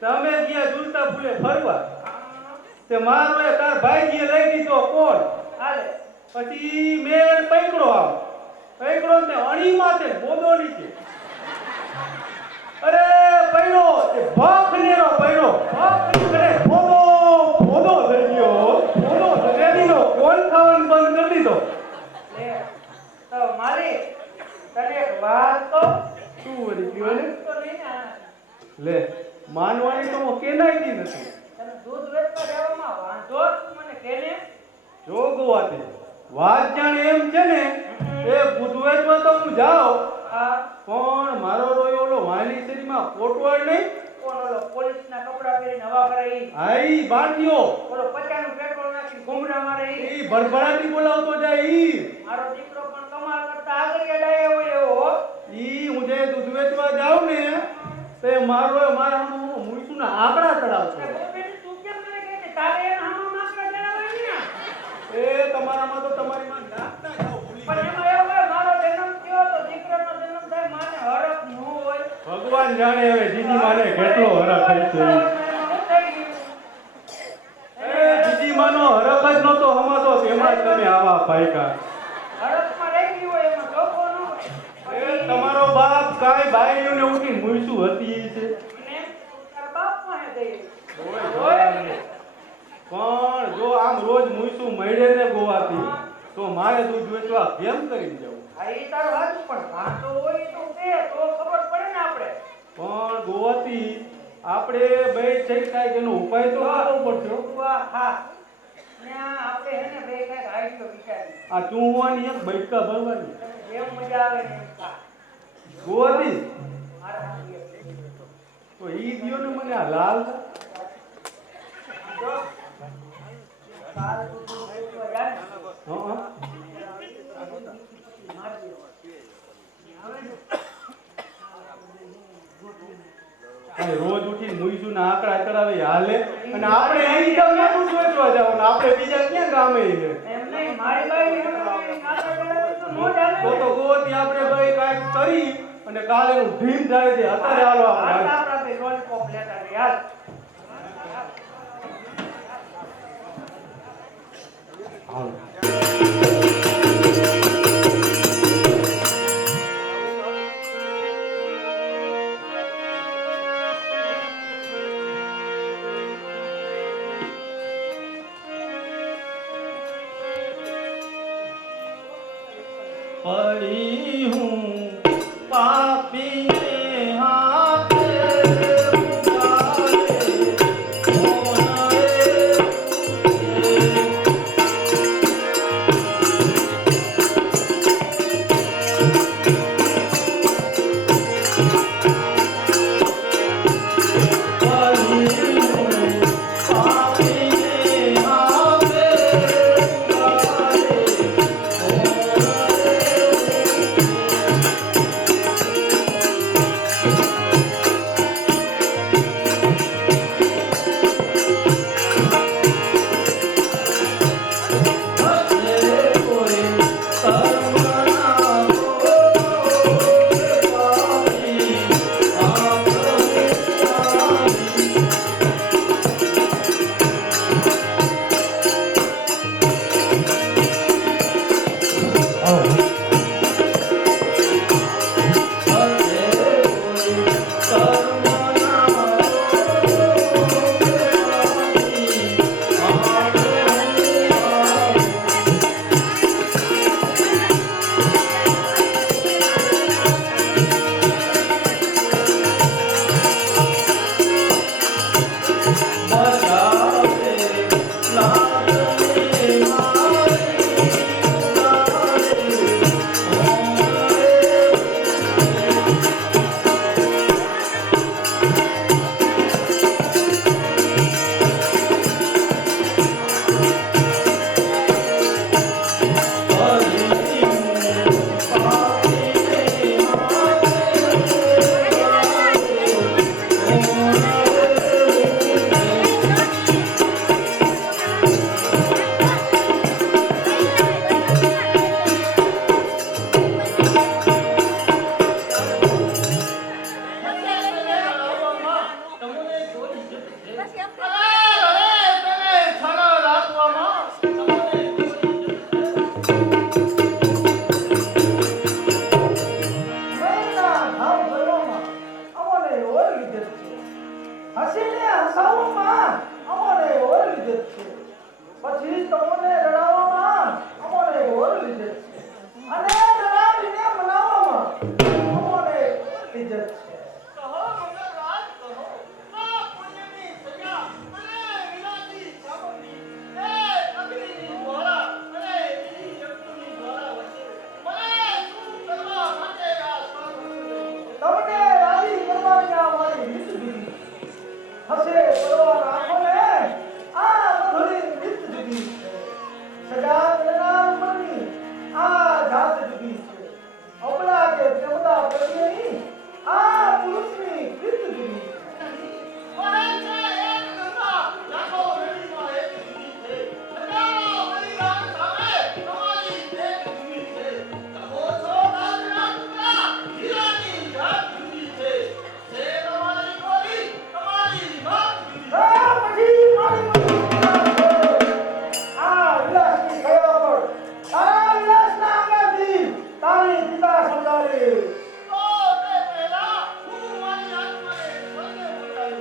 તો અમે ગયા ઝૂલતા ફૂલે ફરવા. તે મારો એ તાર ભાઈજીએ લઈ દીધો કોણ. હાલે પછી મેં પૈકડો આવ પૈકડો ને અણી માથે બોદો નીચે. અરે પૈડો એ ભખનેરો પૈડો અરે બોદો બોદો થઈ ગયો. બોદો રેડીનો કોણ ખાવાનું બંધ કરી દીધો. લે માનવાની તો હું કેનાયતી નથી. તને દૂધ વેચવા દેવામાં વાંધો જ મને કેને જો ગોવાતી વાત જાણે એમ છે ને એ દૂધ વેચવા તો હું જાઉં, આ પણ મારો રોયો ઓલો વાલી શેરીમાં કોટવાડ નહીં, કોણ ઓલો પોલીસના કપડા પહેરીને હવા કરે ઈ આઈ બાંધ્યો ઓલો 50 નું પેટ્રોલ નાખીને ઘૂમરા મારે ઈ ઈ ભરભરાટી બોલાવતો જાય ઈ મારો દીકરો પણ કમાલ કરતા આગળ ડાયો હોય એવો ઈ હું જે દૂધ વેચવા જાઉં ને તે મારો મારા મુઈસુના આંકડા ચડાવતો. બેટી તું કેમ મને કહે છે તારે એના હામો માકડા ચડાવવાની ને એ તમારામાં તો તમારી માં નાખતા જાઓ ભૂલી પણ ગયા. એમાં એવું હોય મારો જન્મ થયો તો દીકરાનો જન્મ થાય માને હરખ ન હોય ભગવાન જાણે હવે જીજી માને કેટલો હરખ થાય છે. એ જીજી માનો હરખ જ નહોતો હમાતો તેમાં જ તમે આવા પાયકા. હરખમાં રહી ગયું હોય એમાં જોખો ન એ તમારો બાપ કાઈ બાયડીઓને ઉઠીને મુઈસુ હતી ઈ છે. ને તારા બાપ પાસે ગઈ પણ જો આમ રોજ મુઈસુ મળે ને ગોવાથી તો મારે દૂધ વેચવા કેમ કરી જવું? આ ઈ તારું હાચું પણ વાંધો હોય તો કે તો ખબર પડે ને આપણે પણ ગોવાથી આપણે બે છે કાંઈક એનો ઉપાય તો કરવો પડશે હો. વાહ હા ને આપણે હે ને બે કાંઈક આઈડિયો વિચારી આ ચૂંહવાની એક બૈઠકા ભરવાની જેમ મજા આવે ને એમ ખા ગોવાથી મારા હાથ તો ઈ દ્યો ને મને આ લાલ જો કાલ તું વેચવા જા ને હા મારી આવે ને કાંઈ રોજ ઉઠીને મુઈસુના આંકડા ચડાવે ઈ હાલે અને આપણે અહીં તમને દૂધ વેચવા જાવ ને આપણે બીજા ક્યાં ગામે છે? એમ નહીં મારી બાઈ કાકા કરાવે તો નો ચાલે તો ને ગોવાથી આપણે બે કાંઈક કરી અને કાલે એનું ઢીમ થાય છે. અત્યારે હાલો આપણે આપણા બે લોલીપોપ લેતા રે યાર હાલો. पड़ी हूँ पापी के हाथ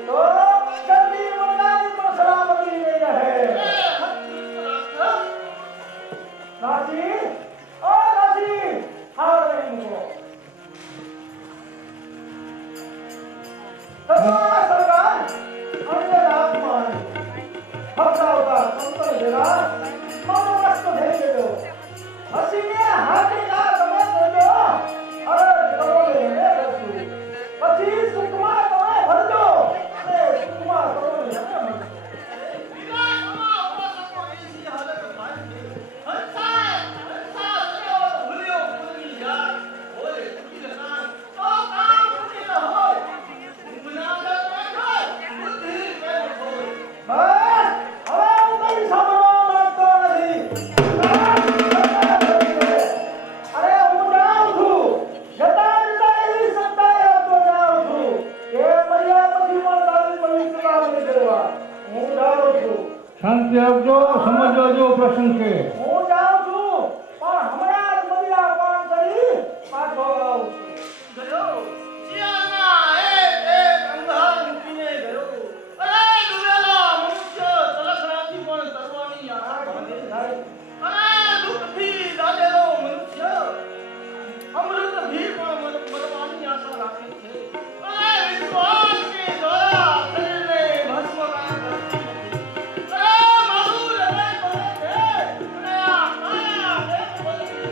तो जल्दी मंगानी को सलामती नहीं रहे नाजी ओ नाजी हार नहीं मुझको सरकार सरकार अन्य आत्मान भक्ता होता संतर जरा मनोरथ को भेज दो हसी में हाथी का समय दो अरे करोड़े में रसू 25 सुकुमा तुम्हें भर दो अरे सुकुमा करोड़े में भर दो શાંતિ આપજો, સમજવા જેવો પ્રસંગ છે. હું જાઉં છું પણ હમણાં જ મરિયા પાન કરી પાછો આવું છું ગયો શિયાળના એક અંધાર મૂકીને ગયો. અરે ડૂબેલા મનુષ્ય તલસરાથી પણ તરવાની આશા બાંધે છે. અરે દુઃખથી દાદેલો મનુષ્ય અમૃતથી પણ મરવાની આશા રાખે છે. અરે વિશ્વાસની દ્વારા શરીરને ભસ્મકાય કરતી નથી. અરે મારું હૃદય બળે છે અને આ કાયા દેહ બળતી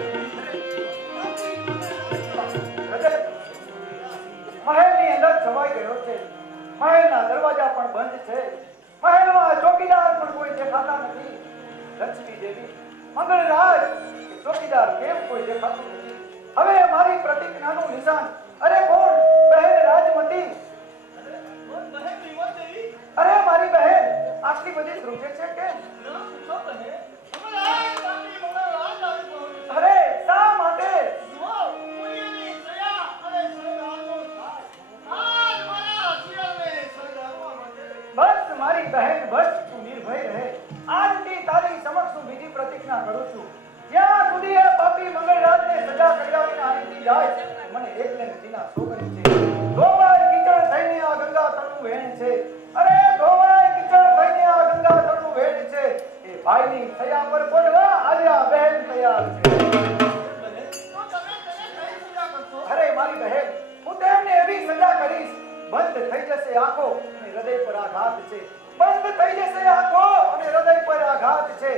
મહેલની અંદર છવાઈ ગયો છે મહેલના દરવાજા પણ બંધ છે મહેલમાં ચોકીદાર પણ કોઈ દેખાતા નથી લક્ષ્મી દેવી મંગળરાજ કે ચોકીદાર કેમ કોઈ દેખાતું નથી હવે મારી પ્રતિજ્ઞાનું નિશાન અરે કોણ બહેન રાજમતી કોણ બહેન વિમલ દેવી? અરે મારી બહેન આટલી બધી ધ્રુજે છે કેમ ના પૂછો બહેન. હમણાં જ રાત્રિ મંગળરાજ આવી પહોંચ્યો. અરે શા માટે જુઓ, પુણ્યની દયા અને શણગારનો થાય. આજ મારા શિયાળને શણગારવા માટે. બસ મારી બહેન બસ તું નિર્ભય રહે આજથી તારી સમક્ષ હું બીજી પ્રતિજ્ઞા કરું છું જ્યાં સુધી એ પાપી મંગળરાજને સજા કર્યા વિના અહીંથી જાય મને એકને જીના સોગંદ છે ધોવાય કીચડ થઈને આ ગંગા તળનું વહેણ છે અરે ધોવાય કીચડ થઈને આ ગંગા તળનું વહેણ છે એ ભાઈની સયા પર પડવા આજે આ બહેન તૈયાર છે બહેન, તો તમે તેને કઈ સજા કરશો? અરે મારી બહેન હું તેમને એવી સજા કરીશ બંધ થઈ જશે આંખો અને હૃદય પર આઘાત છે બંધ થઈ જશે આંખો અને હૃદય પર આઘાત છે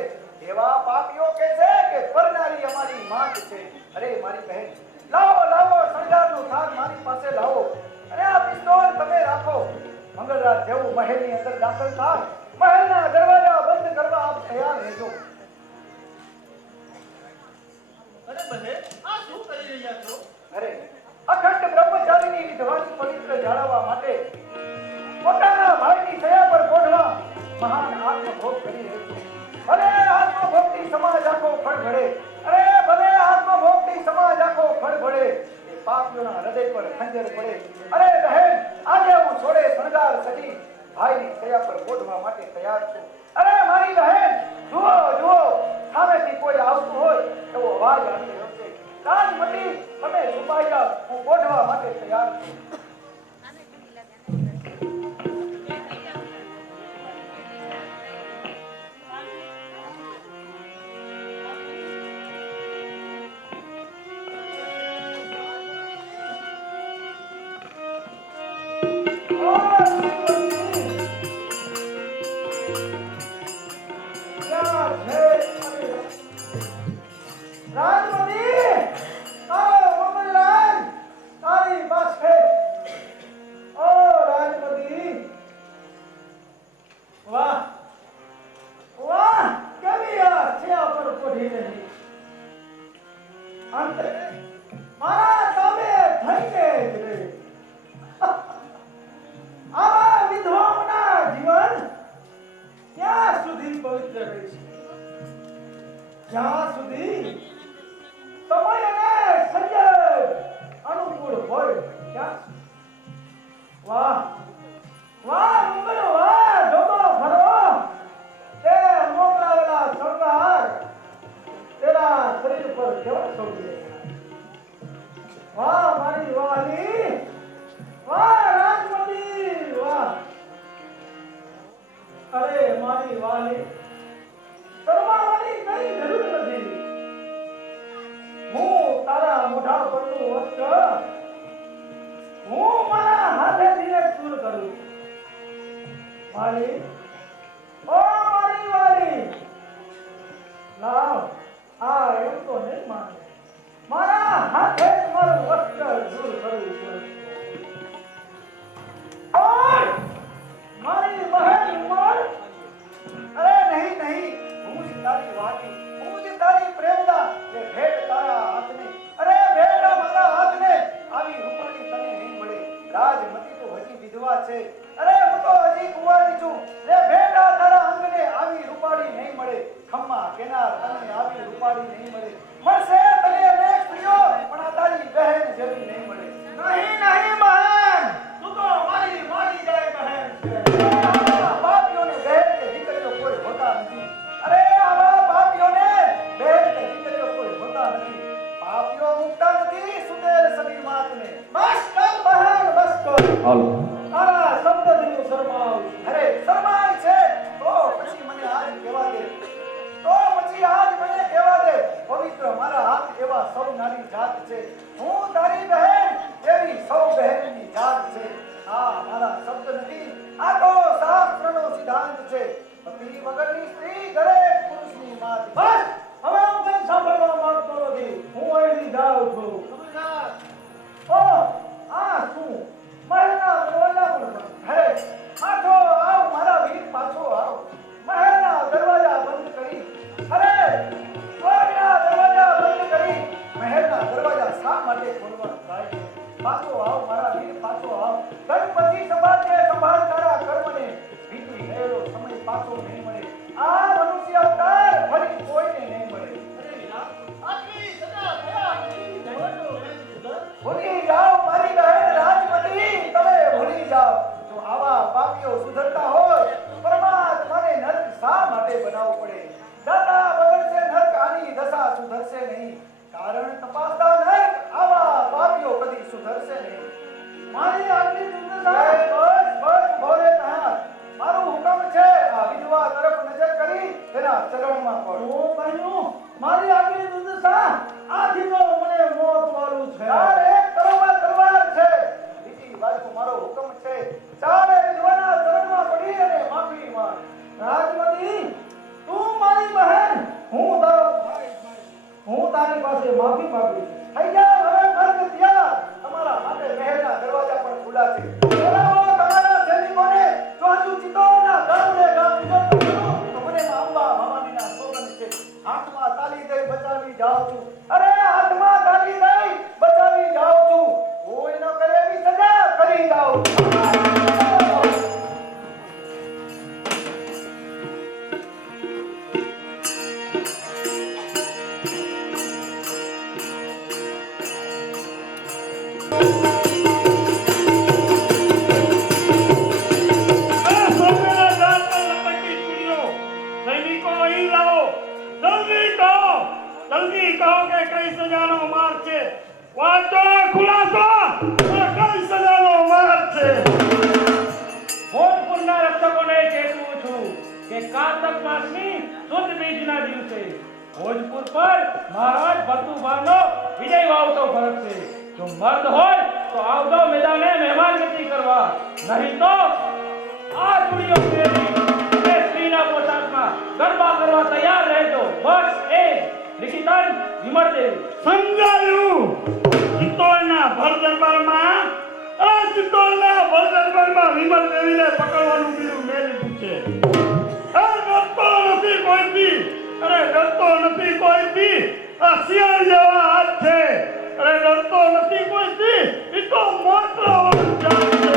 એવા પાપીઓ કે છે કે પરનારી અમારી માત છે અરે મારી બહેન લાવો લાવો શણગારનો થાળ મારી પાસે લાવો અને આ પિસ્તોલ તમે રાખો મંગળરાજ જેવું મહેલની અંદર દાખલ થાય મહેલના દરવાજા બંધ કરવા આપ તૈયાર રહેજો અરે બહેન, આ શું કરી રહ્યા છો? અરે અખંડ બ્રહ્મચારીની વિધવાની પવિત્ર જાળવવા માટે પોતાના ભાઈની સયા પર કોઢવા મહાન આત્મભોગ કરી રહ્યો છું ભલે આત્મભોગથી સમાજ આખો ફળફળે અરે ભલે આત્મભોગથી સમાજ આખો ફળફળે એ પાપીઓના હૃદય પર ખંજર પડે અરે બહેન આજે હું છોડે શણગાર સજી ભાઈની સયા પર કોઢવા માટે તૈયાર છું અરે મારી બહેન જુઓ જુઓ સામેથી કોઈ આવતું હોય એવો અવાજ આવી રહ્યો છે રાજમતી તમે છુપાઈ જાઓ હું કોઢવા માટે તૈયાર છું રાજમતી આવો મંગળરાજ તારી પાસે ઓ રાજમતી વાહ વાહ કેવી આ છેયા પર કોઢી રહી અંતે મારા તાબે થઈને જ રહે આવા વિધવાઓના જીવન ક્યાં સુધી પવિત્ર રહેશે જ્યાં સુધી સમય અને સંજોગ અનુકૂળ હોય ત્યાં વાહ વાહ મંગળ વાહ જોતો ફરો તે મોકલાવેલા શણગાર તેના શરીર પર કેવા શોભે વાહ મારી વાલી વાહ રાજમતી વાહ મારી શરમાવાની કઈ જરૂર નથી. હું તારા મોઢા પરનું વસ્ત્ર હું મારા હાથેથી જ દૂર કરું છું. મારી ઓ મારી વાલી, લાવ આ એમ તો નહીં માને. મારા હાથે જ મારું વસ્ત્ર દૂર કરું છું. ઓય મારી બહેન ઉમર, અરે નહીં નહીં, હું જ તારી વાલી, હું જ તારી પ્રેમદા, જે ભેટ તારા હાથને, અરે ભેટ મારા હાથને આવી રૂપાળી તને નહીં મળે. રાજમતી તો હજી વિધવા છે, અરે હું તો હજી કુંવારી છું. રે ભેટા તારા અંગને આવી રૂપાળી નહીં મળે. ખમ્મા કેનાર તને આવી રૂપાળી નહીં મળે. મળશે તને અનેક સ્ત્રીઓ, પણ આ તારી બહેન જેવી નહીં મળે. નહીં નહીં બહેન, તું તો મારી મારી જાય બહેન છે. આવા પાપીઓને બહેન કે દીકરીઓ કોઈ હોતા નથી. અરે આવા પાપીઓને બહેન કે દીકરીઓ કોઈ હોતા નથી. પાપીઓ મુકતા નથી સુદેર સબી માતને. બસ કર બહેન, બસ કર. હાલો તારા શબ્દથી હું શરમાવું છું. અરે શરમાય છે તો પછી મને આજ કહેવા દે, તો પછી આજ મને કહેવા દે. પવિત્ર મારા હાથ એવા સૌ નારી જાત છે. હું તારી બહેન એવી સૌ બહેનની જાત છે. આ મારા શબ્દ નથી, આ તો શાસ્ત્રનો સિદ્ધાંત છે. પતિ વગરની સ્ત્રી દરેક પુરુષની માત. બસ હવે હું કંઈ સાંભળવા માંગતો નથી. હું અહીંથી જાઉં છું. ઓ આ શું મહેલના દરવાજા પણ બંધ. હે પાછો આવ મારા વીર, પાછો આવ. મહેલના દરવાજા બંધ કરી, અરે સ્વર્ગના દરવાજા બંધ કરી મહેલના દરવાજા શા માટે ખોલવા થાય છે? પાછો આવ મારા વીર, પાછો આવ. ગણપતિ સંભાળે સંભાળનારા કર્મને વીતી ગયેલો સમય પાછો નહીં મળે. આ મનુષ્ય અવતાર ફરી કોઈને નહીં મળે. આટલી સજા થયા પછી જવાનો રહે. ભૂલી જાઓ મારી બહેન રાજમતી, તમે ભૂલી જાઓ. જો આવા પાપીઓ સુધરતા હોય, પરમાત્માને નરક શા માટે બનાવવું પડે? દાતા બગડશે નરક, આની દશા સુધરશે નહીં. કારણ તપાસતા નરક, આવા પાપીઓ કદી સુધરશે નહીં. મારી આટલી દુર્દશા, બસ બસ ભોરે ત્યાં મારું હુકમ છે. આ વિધવા તરફ નજર કરી તેના ચરણમાં પડ. હું કહ્યું મારી આટલી દુર્દશા, આથી તો મને મોત વાળું છે. ચાલ એક તલવાર તલવાર છે, બીજી બાજુ મારો હુકમ છે. ચાલ એ વિધવાના ચરણમાં પડી અને માફી માંગ. રાજમતી તું મારી બહેન, હું તારો ભાઈ, હું તારી પાસે માફી માંગુ છું. થઈ જાવ હવે મર્દ તૈયાર. તમારા માટે મહેલના દરવાજા પણ ખુલ્લા છે. બોલાવો તમારા સૈનિકોને. જો હજુ ચિત્તોડના ગામડે ગામ વિજય કરું તો મને અંબા ભવાનીના સોગંદ છે. હાથમાં તાલી દઈ બચાવી જાઉં છું. અરે હાથમાં તાલી દઈ બચાવી જાઉં છું. કોઈ ન કરે એવી સજા કરી જાઉં છું. સૈનિકો અહીં લાવો, જલ્દી કહો કે કઈ સજાનો માર છે. વાંચો ખુલાસો, કઈ સજાનો માર છે. ભોજપુરના રક્ષકોને ચેતવું છું કે કારતક માસની શુદ્ધ બીજના દિવસે ભોજપુર પર મહારાજ ભક્તુભાનો વિજય વાવતો ફરક છે. જો મર્દ હોય તો આવતો મેદાને મહેમાનગતિ કરવા, નહીં તો આ ચૂડીઓ પહેરી અને સ્ત્રીના પોશાકમાં ગરબા કરવા તૈયાર રહેજો. બસ એ લિખિતન વિમળ દેવી. સમજાયું. ચિત્તોડના ભર દરબારમાં વિમળ દેવીને પકડવાનું બીજું મેં લીધું છે. ડરતો નથી કોઈથી, અરે ડરતો નથી કોઈથી. આ શિયાળ જેવા હાથ છે, અરે ડરતો નથી કોઈથી. એ તો માત્ર જાત છે.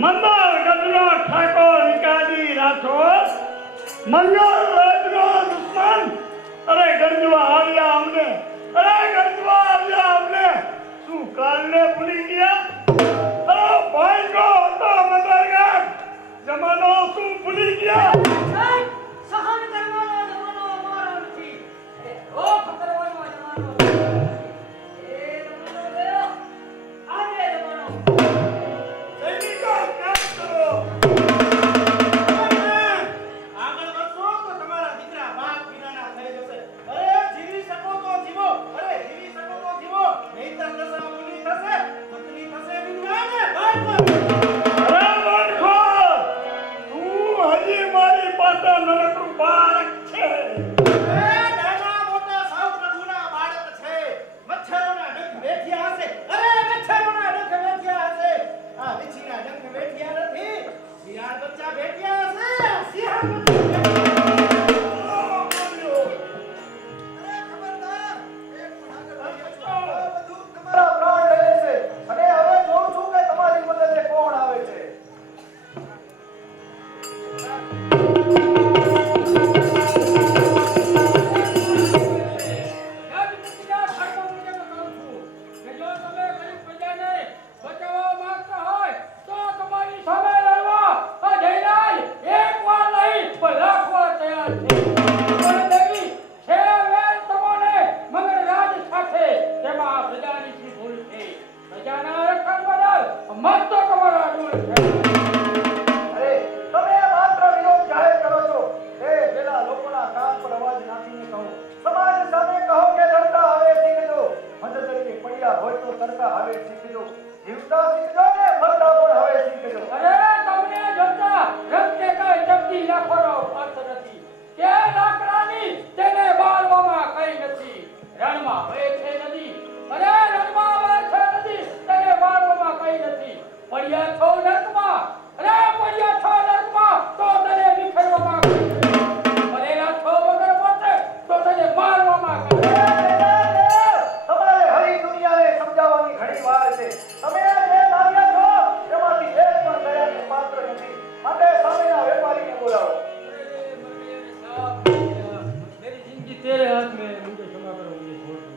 મંદર ગઢનો ઠાકોર નિકાજી રાઠોડ મંગળ રાજનો દુશ્મન અરે ગંજવા આવ્યા અમને શું કાલને ભૂલી ગયા અરે ભાઈ નો હતો મદરગામ જમાનો શું ભૂલી ગયા સાહેબ, સહન કરવાનો જમાનો અમારો નથી. રોક કરવાનો જમાનો છે. એ જમાનો ગયો, આજે જમાનો. સૈનિકો કામ કરો આગળ વધશો તો તમારા દીકરા બાપ વિનાના થઈ જશે. અરે જીવી શકો તો જીવો, નહીંતર દશા પૂરી થશે, પત્ની થશે વિધવાને. અરે મનખોર, તું હજી મારી પાસે નરકનું બાળક છે નાના મોટા સૌ પ્રભુના બાળક છે. મચ્છરોના ડંખ વેઠ્યા હશે. આ વીછીના ડંખ વેઠ્યા નથી. શિયાળ બચ્ચા વેઠ્યા હશે. શિયાળ બચ્ચા રાજપૂતના ધર્મ મુજબ કહું છું કે જો તમે ગરીબ પ્રજાને બચાવવા માંગતા હોય તો તમારી સામે લડવા આ જયરાજ એક વાર નહીં પણ લાખ વાર તૈયાર છે. પણ દેવી છે વેર તમને મગર રાજ સાથે તેમાં પ્રજાની શી ભૂલ છે? પ્રજાના રક્ષણ બદલ મત તો તમારા દૂર છે. અરે તમે માત્ર વિરોધ જાહેર કરો છો. એ પેલા લોકોના કાન પર અવાજ નાખીને કહો. સમાજ સામે કહો કે લડતા હવે શીખજો. મદદ તરીકે પડ્યા હોય તો કરતા હવે શીખજો. જીવતા શીખજો ને મરતા પણ હવે શીખજો. અરે તમને જોતા રસ્તે કઈ જપ્તી લાખોનો અર્થ નથી. તે લાકડાની તેને બાળવામાં કઈ નથી. રણમાં વહે છે નદી, અરે રણમાં વહે છે નદી, તેને બાળવામાં કઈ નથી. પડ્યા છો નર્કમાં, અરે પડ્યા છો નર્કમાં તો તને વિખેરવામાં કઈ નથી. પડેલા છો વગર પોતે તો તને મારવામાં કઈ નથી. તમારે હરી દુનિયાને સમજાવવાની ઘણી વાર છે. તમે જે લાવ્યા છો તેમાંથી એક પણ દયાને પાત્ર નથી. માટે સામેના વેપારીને બોલાવો. मेरी जिंदगी तेरे हाथ में है, मुझे क्षमा करो, मुझे छोड़ दो.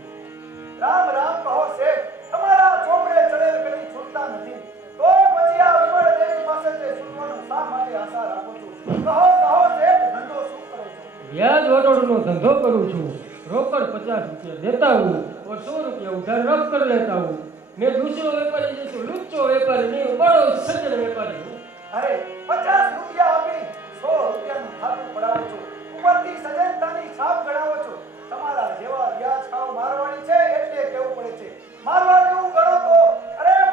રામ રામ કહો શેઠ. તમારા ચોપડે ચડેલ કદી છૂટતા નથી. તો પછી આ વિમળ દેવી પાસે તે છૂટવાનું શા માટે આશા રાખો છો? કહો શેઠ, ધંધો શું કરો છો? વ્યાજ વટોળનો ધંધો કરું છું. રોકડ 50 रुपया देता हूँ और 100 रुपया उधार रख कर लेता हूँ. मैं दूसरो व्यापारी जैसे लुच्चो व्यापारी नहीं हूँ, बड़ो सज्जन व्यापारी हूँ. અરે 50 રૂપિયા આપી 100 રૂપિયાનું ખાતું પડાવો છો. ઉપરથી સજ્જનતાની છાપ ગણાવો છો. તમારા જેવા વ્યાજ ખાવ મારવાડી છે એટલે કેવું પડે છે. મારવાડનું ગણો તો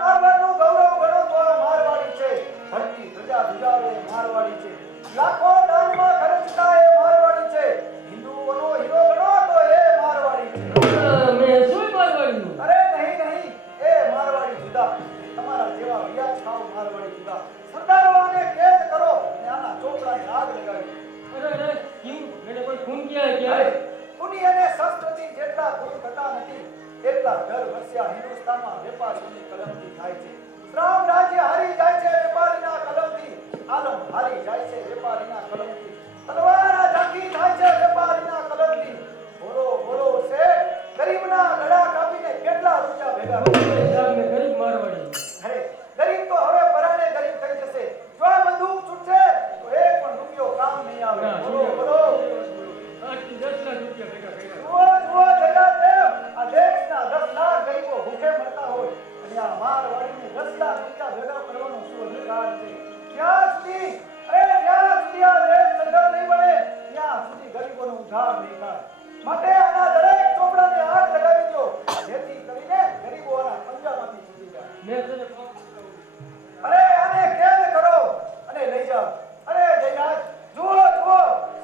મારવાડનું ગૌરવ ગણો તો આ મારવાડી છે. ધરતી ધજા ધુજાવે મારવાડી છે. લાખો દાનમાં ખર્ચતા એ મારવાડી છે. હિન્દુઓનો હીરો ગણો તો એ મારવાડી છે. मैं શું મારવાડી हूँ? અરે નહીં, એ મારવાડી જુદા. તમારા જેવા વ્યાજ ખાવ મારવાડી જુદા. સરદારોને કેદ કરો અને આના ચોપડાને આગ લગાવી. अरे क्यों? मैंने कोई खून किया है क्या? અરે પુનિ અને શસ્ત્રથી જેટલા ગુણ થતા નથી એટલા દર વર્ષે હિન્દુસ્તાનમાં વેપારીઓની કલમથી થાય છે. શ્રામ રાજ્ય હારી જાય છે વેપારીના કલમથી. આલમ હારી જાય છે વેપારીના કલમથી. તલવાર ઝાંખી થાય છે વેપારીના કલમથી. બોલો શેઠ, ગરીબના ગળા કાપીને કેટલા રૂપિયા ભેગા કરે? साहब मैं गरीब मारवाड़ी. અરે ગરીબ તો હવે પરાણે ગરીબ થઈ જશે. જો આ બંદૂક છૂટશે તો એક પણ રૂપિયો કામ નહીં આવે. બોલો 8 થી 10 લાખ રૂપિયા ભેગા કર્યા. જુઓ જગાદેવ, આ દેશના 10 લાખ ગરીબો ભૂખે મરતા હોય અને આ મારવાડીને 10 લાખ રૂપિયા ભેગા કરવાનો શું અધિકાર છે? જ્યાં સુધી આ દેશ સધર નહીં બને ત્યાં સુધી ગરીબોનો ઉદ્ધાર નહીં થાય. માટે આના દરેક ચોપડાને આગ લગાવી દો જેથી કરીને ગરીબો આના પંજામાંથી છૂટી જાય. मैं तेरे पास અરે આને કેદ કરો અને લઈ જાઓ. અરે જયરાજ, જુઓ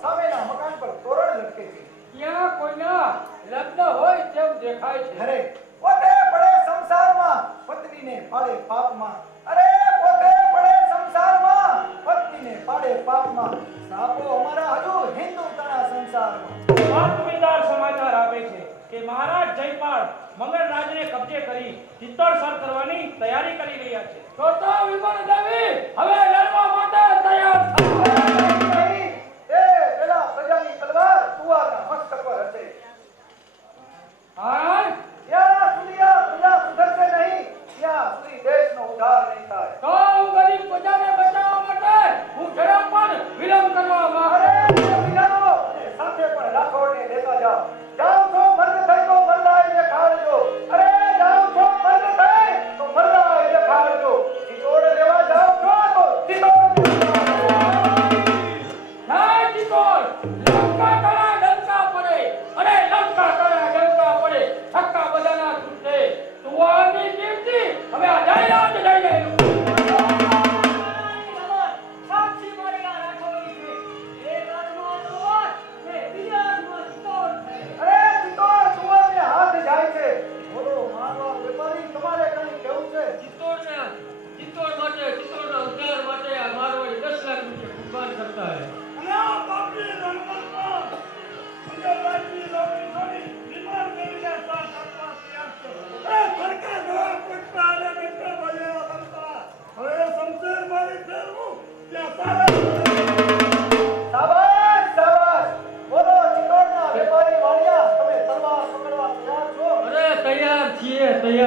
સામેના મકાન પર તોરણ લટકે છે. ત્યાં કોઈના લગ્ન હોય તેમ દેખાય છે. અરે પોતે પડે સંસારમાં પત્નીને પાડે પાપમાં. અરે પોતે પડે સંસારમાં પત્નીને પાડે પાપમાં. સાપો અમારા હજુ હિન્દુતાના સંસારમાં. બાતમીદાર સમાચાર આપે છે કે મહારાજ જયપાલ મંગળ રાજને કબજે કરી ચિત્તોડ સર કરવાની તૈયારી કરી રહ્યા છે. તો વિમલ દેવી હવે લડવા માટે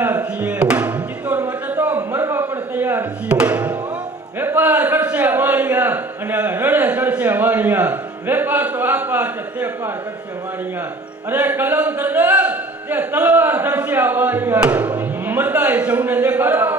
તૈયાર છીએ, ચિત્તોડ માટે તો મરવા પણ તૈયાર છીએ. વેપાર કરશે વાણિયા અને હવે રણે ચડશે વાણિયા. વેપાર તો આ પાર કે તે પાર કરશે વાણિયા. અરે કલમ ધરનાર તે તલવાર ધરશે આ વાણિયા. મતાય સૌને દેખાડવા